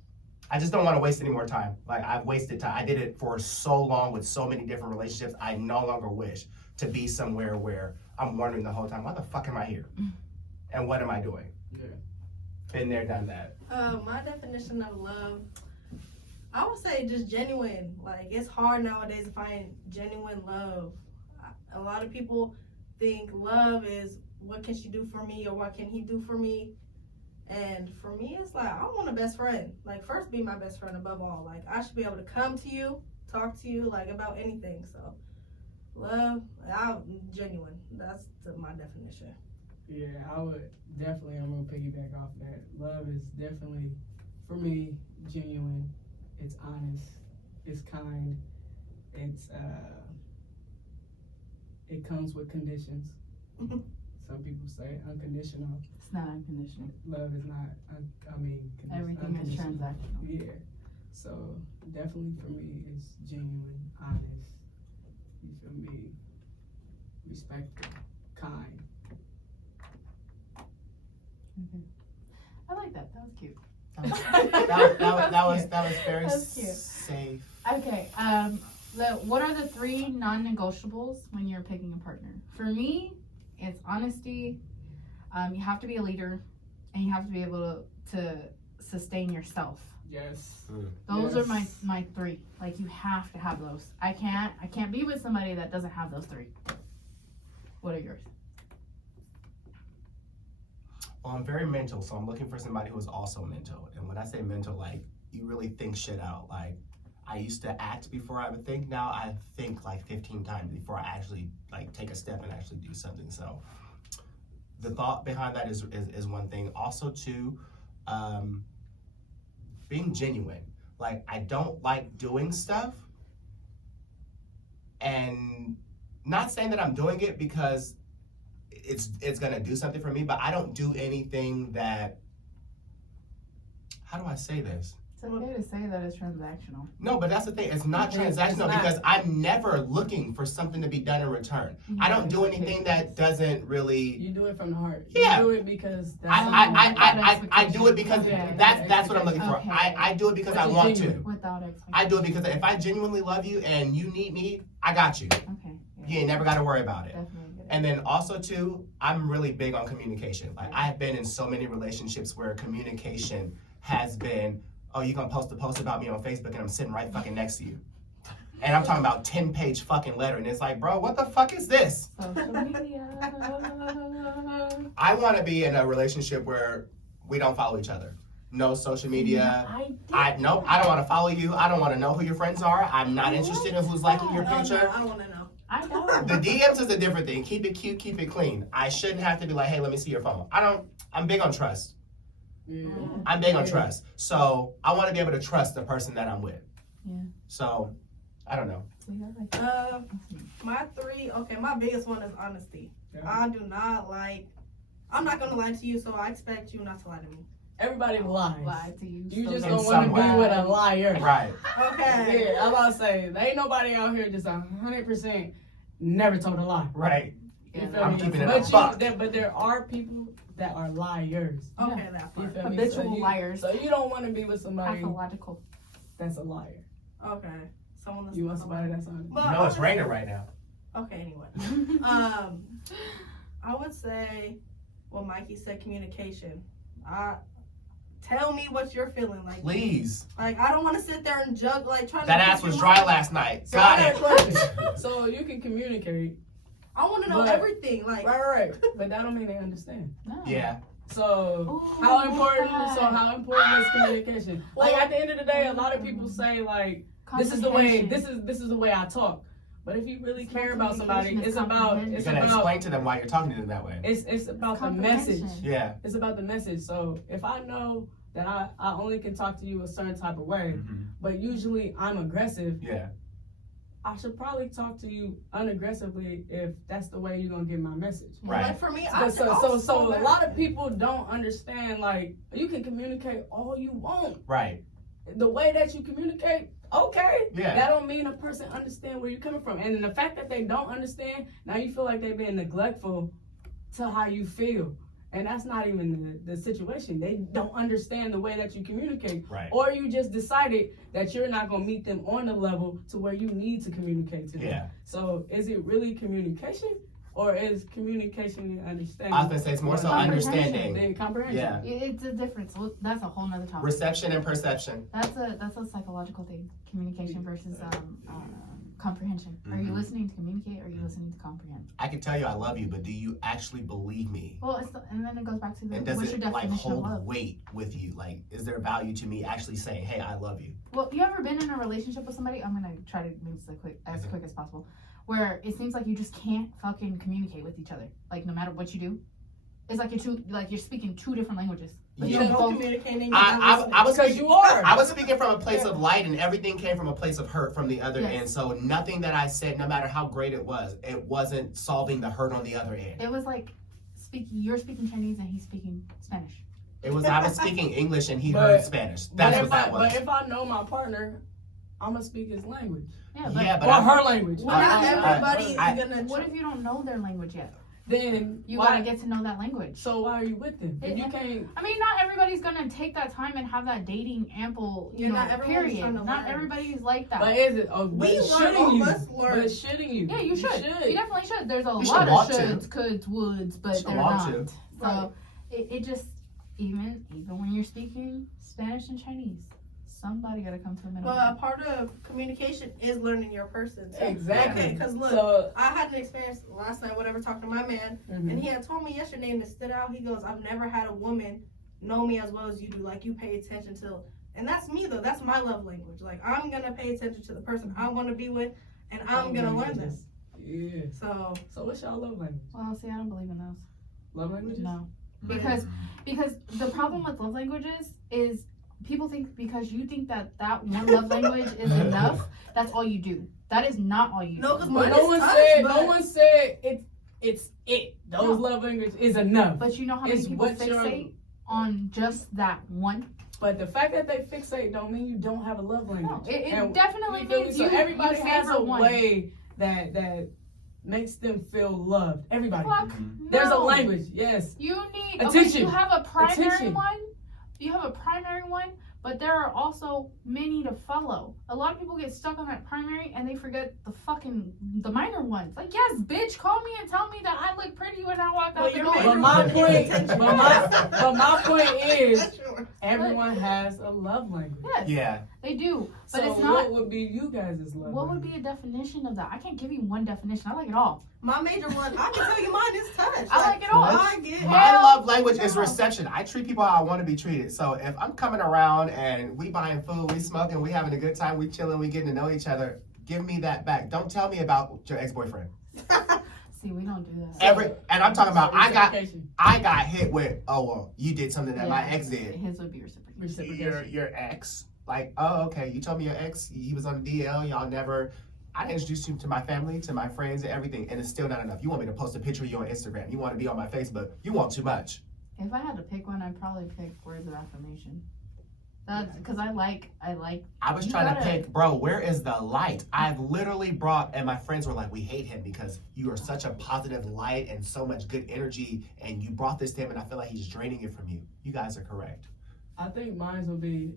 I just don't want to waste any more time. Like, I've wasted time. I did it for so long with so many different relationships. I no longer wish to be somewhere where I'm wondering the whole time, why the fuck am I here? And what am I doing? Been there, done that. My definition of love, I would say just genuine. Like, it's hard nowadays to find genuine love. A lot of people think love is what can she do for me or what can he do for me. And for me, it's like, I want a best friend. Like, first be my best friend above all. Like, I should be able to come to you, talk to you, like, about anything. So, love, I'm genuine. That's my definition. Yeah, I would definitely. I'm gonna piggyback off that. Love is definitely, for me, genuine. It's honest. It's kind. It's It comes with conditions. Some people say unconditional. It's not unconditional. Love is not. Everything is unconditional. transactional. Yeah. So definitely for me, it's genuine, honest. You feel me? Respectful, kind. I like that. That was cute. That was very That's cute. safe. Okay. What are the 3 non-negotiables when you're picking a partner? For me, it's honesty. You have to be a leader, and you have to be able to sustain yourself. Yes. Those are my 3. Like, you have to have those. I can't be with somebody that doesn't have those 3. What are yours? Well, I'm very mental, so I'm looking for somebody who is also mental. And when I say mental, like, you really think shit out. Like, I used to act before I would think. Now I think like 15 times before I actually like take a step and actually do something. So the thought behind that is one thing. Also, too, being genuine. Like, I don't like doing stuff, and not saying that I'm doing it because it's gonna do something for me, but I don't do anything that, how do I say this? It's okay to say that it's transactional. No, but that's the thing. It's not transactional because I'm never looking for something to be done in return. I don't do anything that doesn't really. You do it from the heart. Yeah. You do it because that's I do it because Okay. that's what I'm looking for. Okay. I do it because Which I is want genuine. to. Without expectation. I do it because if I genuinely love you and you need me, I got you. Okay. You ain't never got to worry about it. Definitely get it. And then also too, I'm really big on communication. Like, I have been in so many relationships where communication has been, oh, you gonna post a post about me on Facebook and I'm sitting right fucking next to you. And I'm talking about 10-page fucking letter, and it's like, bro, what the fuck is this? Social media. I want to be in a relationship where we don't follow each other. No social media. I don't want to follow you. I don't want to know who your friends are. I'm not interested in who's liking your picture. I don't want to know. I know. The DMs is a different thing. Keep it cute, keep it clean. I shouldn't have to be like, hey, let me see your phone. I'm big on trust. Yeah. I'm big on trust. So I want to be able to trust the person that I'm with. Yeah. So, I don't know. My 3, okay, my biggest one is honesty. Yeah. I do not like, I'm not going to lie to you, so I expect you not to lie to me. Everybody lies. Lie to you. You so just bad. don't want to be with a liar. Right. Okay. Yeah, I'm about to say, there ain't nobody out here just 100% never told a lie. Right. You Yeah, feel I'm me? keeping it but a buck. but there are people that are liars. Okay, that You part. feel me? Habitual liars. So you don't want to be with somebody Pathological. that's a liar. Okay. Someone that's You want not somebody lying. that's honest. But You know it's raining right now. Okay, anyway. I would say, well, Mikey said communication. Tell me what you're feeling like. Please. Like, I don't want to sit there and jug, like, trying That to. ass was dry last night. So Got I it. got a question. So you can communicate. I want to know But- everything. Like, Right. But that don't mean they understand. No. Yeah. So Ooh, how important? God. So how important is communication? Like Well- at the end of the day, a lot of people say like, this is the way. This is the way I talk. But if you really It's not care about somebody, communication, it's it's about comprehension. You it's gotta about explain to them why you're talking to them that way. it's about the comprehension. message. Yeah. It's about the message. So if I know that I only can talk to you a certain type of way, but usually I'm aggressive, Yeah. I should probably talk to you unaggressively if that's the way you're gonna get my message. Right. like for me, I So a lot of people don't understand, like, you can communicate all you want. Right. The way that you communicate, okay. Yeah. That don't mean a person understand where you're coming from. And the fact that they don't understand, now you feel like they're being neglectful to how you feel. And that's not even the situation. They don't understand the way that you communicate. Right. Or you just decided that you're not going to meet them on the level to where you need to communicate to them. Yeah. So is it really communication? Or is communication and understanding? I was gonna say it's more so Comprehension. understanding. The comprehension. Yeah. It's a difference. Well, that's a whole nother topic. Reception and perception. That's a psychological thing. Communication versus comprehension. Are you Mhm. listening to communicate or are you listening to comprehend? I can tell you I love you, but do you actually believe me? Well, and then it goes back to And does what's your it like definition of hold love? weight with you? Like, is there value to me actually saying, "Hey, I love you"? Well, you ever been in a relationship with somebody? I'm gonna try to move as quick as possible. Where it seems like you just can't fucking communicate with each other. Like no matter what you do, It's like you're speaking two different languages. But Yeah. you You're don't both both. communicating. I was Because speaking, you are. I was speaking from a place of light, and everything came from a place of hurt from the other Yes. end. So nothing that I said, no matter how great it wasn't solving the hurt on the other end. It was like you're speaking Chinese and he's speaking Spanish. I was speaking English and he But- heard Spanish. That's what that was. But if I know my partner, I'm gonna speak his language Yeah, but Yeah, but or I- her language. Well, not everybody is I- gonna. what if you don't know their language yet? Then You why- gotta get to know that language. So why are you with them? If you Yeah. can't, I mean, not everybody's gonna take that time and have that dating ample, Yeah, not everyone's period. trying to Not learn. everybody's like that. but is it? Oh, but We learn. shouldn't All you? of us learn. But shouldn't you? Yeah, you should. You definitely should. There's a You should lot of want to. shoulds, coulds, woulds, but Should they're want not. to. So Right. it just even when you're speaking Spanish and Chinese, somebody gotta come to a middle. But a part of communication is learning your person. Too. Exactly. Okay, because look, So, I had an experience last night, whatever, talking to my man, mhm. and he had told me yesterday, and it stood out. He goes, "I've never had a woman know me as well as you do. Like, you pay attention to," and that's me though. That's my love language. Like, I'm gonna pay attention to the person I want to be with, and I'm gonna learn them. Yeah. So So what's y'all love language? Well, see, I don't believe in those. Love languages? No, because the problem with love languages is people think because you think that one love language is enough, that's all you do. That is not all you do. no, because But mine no one is touch, said. but No one said it's it. Those No. love language is enough. But you know how many It's people what you're- fixate on just that one? But the fact that they fixate don't mean you don't have a love language. No, it And definitely you feel me? means So you everybody you has favor a one. way that makes them feel loved. Everybody. Fuck, There's a no. language. Yes. You need Attention. You have a primary Attention. one. You have a primary one, but there are also many to follow. A lot of people get stuck on that primary and they forget the minor ones. Like, yes, bitch, call me and tell me that I look pretty when I walk Well, out the you're door. major But my one. point. But my point is, That's yours. everyone has a love language. Yes, Yeah. they do, but So it's not. what would be you guys' love What would language? be a definition of that? I can't give you one definition. I like it all. My major one, I can tell you mine is touch. I like it all. I get My Hell love language is no. reception. I treat people how I want to be treated. So if I'm coming around and we buying food, we smoking, we having a good time, we chilling, we getting to know each other, give me that back. Don't tell me about your ex-boyfriend. See, we don't do that. And I'm talking about Reciprocation. I got hit with, oh well, you did something that my Yeah, ex did. His would be reciprocal. Reciprocation. Your ex, like, oh okay, you told me your ex, he was on the DL, y'all never. I introduced you to my family, to my friends, and everything, and it's still not enough. You want me to post a picture of you on Instagram? You want to be on my Facebook? You want too much. If I had to pick one, I'd probably pick words of affirmation. That's because I like. I was You trying to gotta- pick, bro, where is the light? I've literally brought, and my friends were like, we hate him because you are such a positive light and so much good energy, and you brought this to him, and I feel like he's draining it from you. You guys are correct. I think mine would be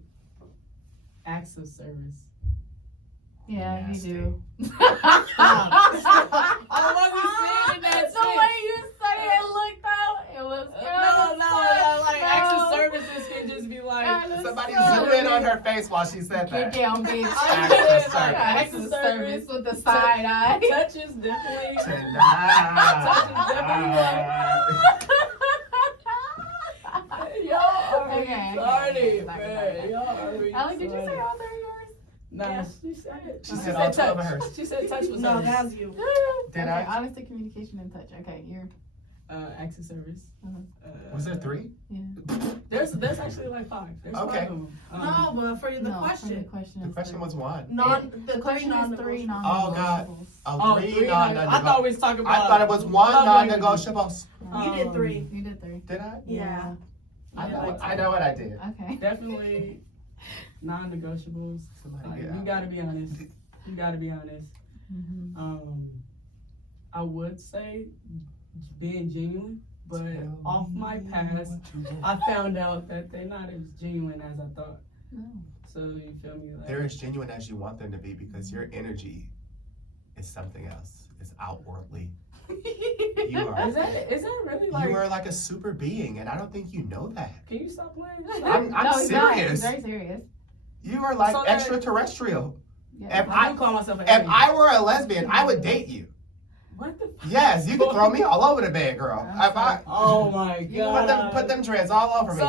acts of service. Yeah, Nasty. you do. I wasn't saying that The way you said it looked out, it was No, like acts of services can just be like. Somebody so zoom in on her face while she said Get that. down, bitch. Acts of service. Acts of service with the side eye. Touch is definitely. Y'all are Okay. retarded, Back, man. Y'all are retarded. Alec, did you say all three of yours? Nah, Yeah. she said all 12 of touch. hers. She said touch was No, hers. that's you. Did Okay, I? honesty, communication, and touch. Okay, you're. Acts of service. Was there 3? Yeah. There's actually like 5. There's Okay. 5 of them. No, but for the No, question, The question The is question three. was 1. the question is three non-negotiables. Oh, God. non-negotiables. Oh, 3 I thought we was talking about. I thought it was 1 love languages. non-negotiables. You did 3. You did 3. Did I? Yeah. I Yeah, know, like I know what I did. Okay. Definitely non-negotiables. Somebody You gotta be honest. You gotta be honest. Mm-hmm. I would say being genuine, but off my past, I found out that they're not as genuine as I thought. No. So you feel me? Like, They're as genuine as you want them to be because your energy is something else. It's outwardly. You are. is that really like? You are like a super being, and I don't think you know that. Can you stop playing? I'm No, he's not. He's serious. very serious. You are like So that- extraterrestrial. Yeah. If I do call myself an If alien. I were a lesbian, I would date you. What the? Yes, you can throw me all over the bed, girl. If I Oh my You god. put them dreads all over me.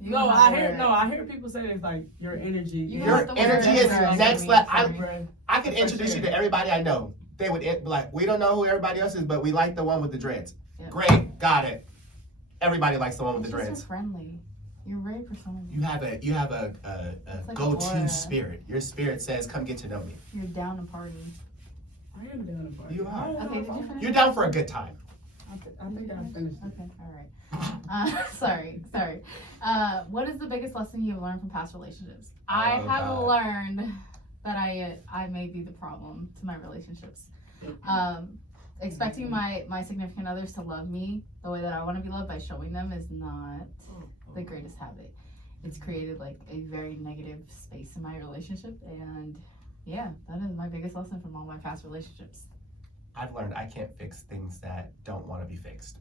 You No, don't have to I wear hear it. no, I hear people say it's like your energy. You Your have to wear energy a is dress next to level. meet somebody. I could For introduce you sure. to everybody I know. They would be like, we don't know who everybody else is, but we like the one with the dreads. Yeah. Great, got it. Everybody likes the one with the You're dreads. so friendly. You're very personable. You have a It's like go-to aura. spirit. Your spirit says, "Come get to know me." You're down to party. I am down to party. You are. Okay, did you finish? You're down for a good time. I think I finished it. Okay, all right. Sorry. What is the biggest lesson you have learned from past relationships? I Oh, have God. learned that I may be the problem to my relationships. Expecting my significant others to love me the way that I want to be loved by showing them is not the greatest habit. It's created like a very negative space in my relationship, and yeah, that is my biggest lesson from all my past relationships. I've learned I can't fix things that don't want to be fixed.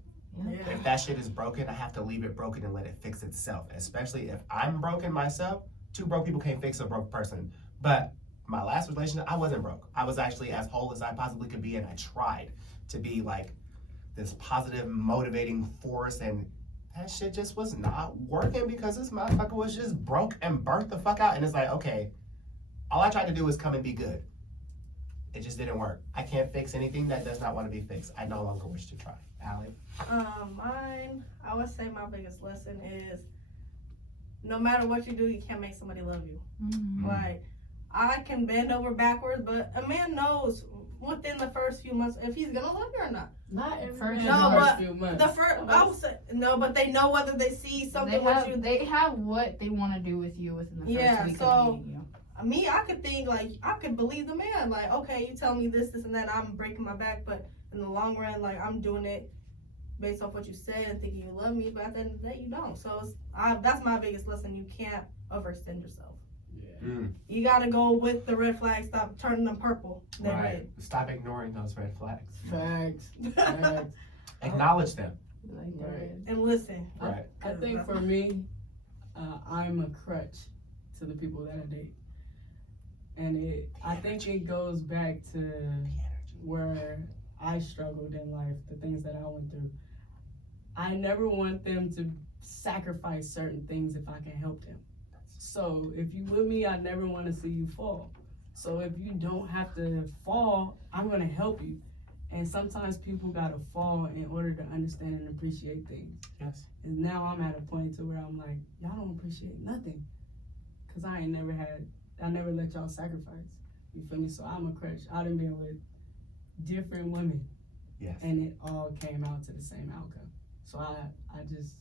Yeah. If that shit is broken, I have to leave it broken and let it fix itself. Especially if I'm broken myself. Two broke people can't fix a broke person. But my last relationship, I wasn't broke. I was actually as whole as I possibly could be, and I tried to be like this positive, motivating force, and that shit just was not working because this motherfucker was just broke and burnt the fuck out. And it's like, okay, all I tried to do was come and be good. It just didn't work. I can't fix anything that does not want to be fixed. I no longer wish to try. Allie? Mine, I would say my biggest lesson is no matter what you do, you can't make somebody love you. Mm-hmm. Like, I can bend over backwards, but a man knows within the first few months if he's gonna love you or not. Not every First- man No, in the first but few months. The first, I would say no, but they know whether they see something with you. They have what they want to do with you within the first Yeah, week so- of meeting you. Me, I could think like I could believe the man. Like, okay, you tell me this, and that, I'm breaking my back, but in the long run, like I'm doing it based off what you said and thinking you love me, but at the end of the day, you don't. So that's my biggest lesson. You can't overextend yourself. Yeah. You gotta go with the red flags. Stop turning them purple. They're Right. Stop ignoring those red flags. Facts. red. Facts. Acknowledge them. Like, Right. And listen. Right. I think for me, I'm a crutch to the people that I date. And I think it goes back to where I struggled in life, the things that I went through. I never want them to sacrifice certain things if I can help them. So if you with me, I never want to see you fall. So if you don't have to fall, I'm going to help you. And sometimes people got to fall in order to understand and appreciate things. Yes. And now I'm at a point to where I'm like, y'all don't appreciate nothing. Cause I never let y'all sacrifice. You feel me? So I'm a crutch. I done been with different women. Yes. And it all came out to the same outcome. So I just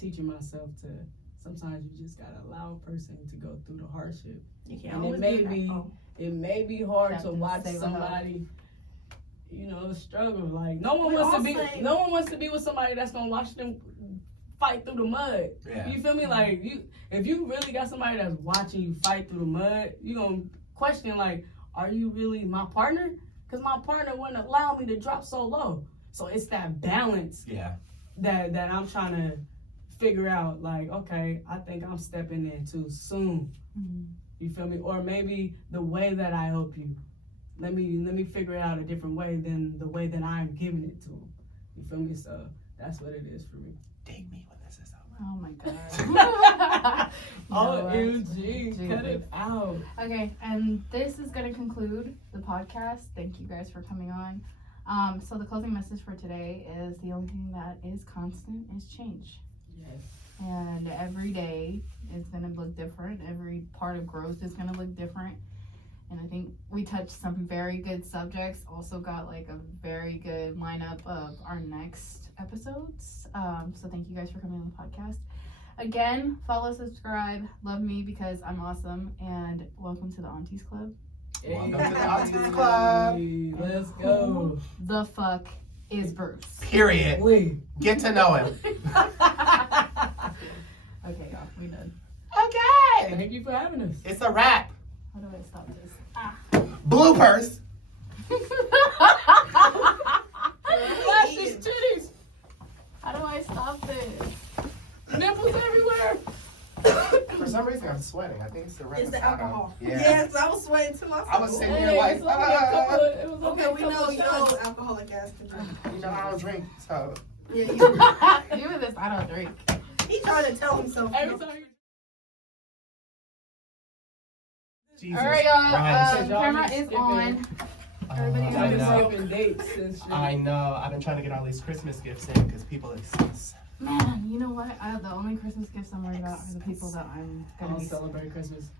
teaching myself to, sometimes you just gotta allow a person to go through the hardship. You can't And always it may do that. be, Oh. it may be hard to Captain watch Save a somebody, struggle. Like no one We wants to all be, say- no one wants to be with somebody that's gonna watch them fight through the mud. Yeah. You feel me? Like if you really got somebody that's watching you fight through the mud, you gonna question like, are you really my partner? Cause my partner wouldn't allow me to drop so low. So it's that balance Yeah. that I'm trying to figure out. Like, okay, I think I'm stepping in too soon. Mhm. You feel me? Or maybe the way that I help you, let me figure it out a different way than the way that I'm giving it to them. You feel me? So that's what it is for me. Date me when this is over. Oh my god. No, OMG, cut Jesus. it out. Okay, and this is going to conclude the podcast. Thank you guys for coming on. So the closing message for today is the only thing that is constant is change. Yes. And every day is going to look different. Every part of growth is going to look different. And I think we touched some very good subjects. Also got like a very good lineup of our next episodes. So thank you guys for coming on the podcast. Again, follow, subscribe, love me because I'm awesome, and welcome to the Aunties Club. Welcome to the Aunties Club. Hey, let's go. The fuck is Bruce? Period. Wait. Get to know him. Okay, y'all, we done. Okay. Thank you for having us. It's a wrap. How do I stop this? Bloopers. Flash his titties. How do I stop this? Nipples everywhere. For some reason, I'm sweating. I think it's the It's the alcohol. Yeah. Yes, I was sweating too. I was sitting here Hey, like, it was only a couple of- it was only Okay, a we couple know of you shots. know alcoholic ass to drink. you know, I don't drink, so. Yeah, you. Even this, I don't drink. He trying to tell himself. Every time you Jesus All right, y'all. Christ. y'all Camera be is skipping. on. Everybody I I've been know. skipping dates since. I know. I've been trying to get all these Christmas gifts in because people exist. Man, you know what? The only Christmas gifts I'm worried about are the people that I'm I gonna don't be. celebrate Christmas.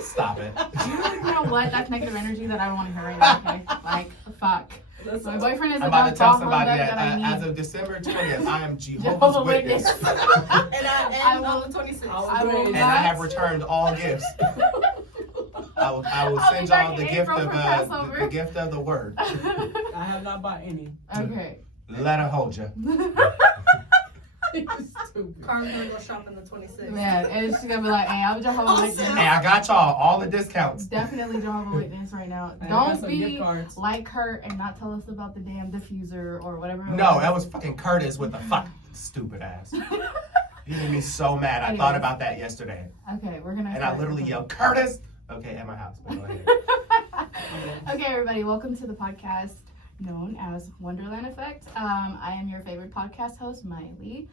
Stop it. You know what? That's negative energy that I don't want to hear right now. Okay, like fuck. That's My boyfriend is I'm about to tell bah somebody humbug that I need. as of December 20th, I am Jehovah's Jehovah's Witness. Witness. And I will- on the 26th. I will will And raise- I have returned all gifts. I will I'll send be back y'all the in gift April of for Passover. the gift of the word. I have not bought any. Okay. Let her hold you. Stupid. Carmen's gonna go shopping the 26th. Man, and she's gonna be like, "Hey, I'm Jehovah's Witness." Hey, I got y'all all the discounts. Definitely Jehovah's Witness right now. I got Don't some be gift cards. like her and not tell us about the damn diffuser or whatever. it No, that was fucking Curtis with the fucking stupid ass. You made me so mad. I thought Anyways. about that yesterday. Okay, we're gonna. And I start literally with- yelled, Curtis! Okay, at my house, but go ahead. Okay, everybody, welcome to the podcast known as Wonderland Effect. I am your favorite podcast host, Miley.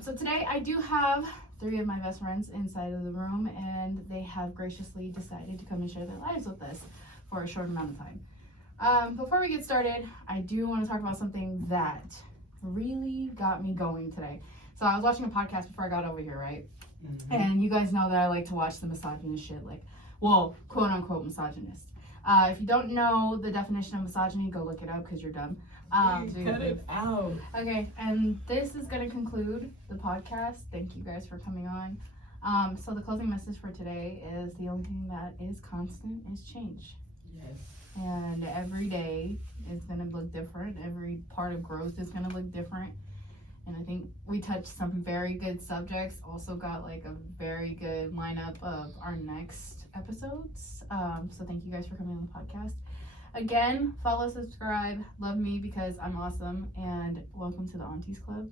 So today I do have 3 of my best friends inside of the room, and they have graciously decided to come and share their lives with us for a short amount of time. Before we get started, I do want to talk about something that really got me going today. So I was watching a podcast before I got over here, right? Mm-hmm. And you guys know that I like to watch the misogynist shit, like, well, quote unquote misogynist. If you don't know the definition of misogyny, go look it up because you're dumb. Cut it out. Okay, and this is going to conclude the podcast. Thank you guys for coming on. So the closing message for today is the only thing that is constant is change. Yes. And every day is going to look different. Every part of growth is going to look different. And I think we touched some very good subjects. Also got like a very good lineup of our next episodes. So thank you guys for coming on the podcast. Again, follow, subscribe, love me because I'm awesome, and welcome to the Aunties Club.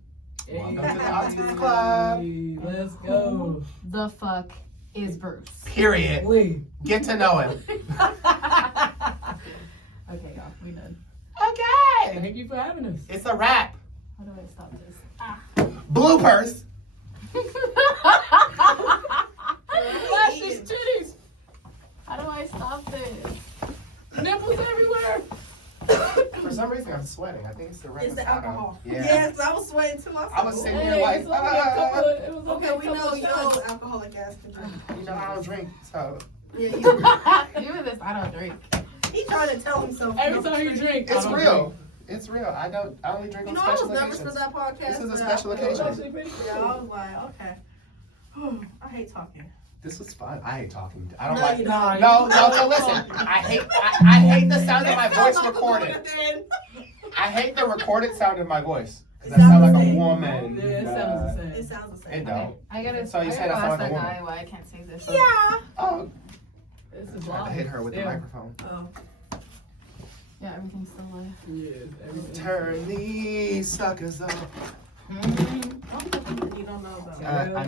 Welcome to the Aunties Club. Hey, let's go. The fuck is Bruce? Period. Wait. Get to know him. Okay, y'all, we done. Okay. Thank you for having us. It's a wrap. How do I stop this? Bloopers. Flash his titties. How do I stop this? Nipples everywhere. For some reason, I'm sweating. I think it's the It's the alcohol. Yeah. Yes, I was sweating too myself. I was sitting Hey, here like, it's only a couple of- it was only Okay, a we couple know of you shots. alcoholic ass can drink. you know, I don't drink, so. Yeah, you. Do this. I don't drink. He trying to tell himself. Every time you drink, It's I don't real. drink. It's real. I only drink You on know, I was special nervous occasions. for that podcast. This is a but special I- occasion. Actually, pretty cool. Yeah, I was like, okay. I hate talking. This was fun. I hate talking. I don't No, like. you don't. No, so listen. I hate the sound of my It sounds voice like a recorded. good thing. I hate the recorded sound of my voice. It Because I sound sounds like the a same. woman. Yeah, it sounds the It same. sounds the It same. don't. I gotta. So you I said gotta I sound ask like a that woman. guy why I can't say this. Yeah. Oh, This I is tried to live. hit her with the Yeah. microphone. Oh. Yeah, everything's still live. Yes, everything. Turn these suckers up. You don't know about Yeah. it. I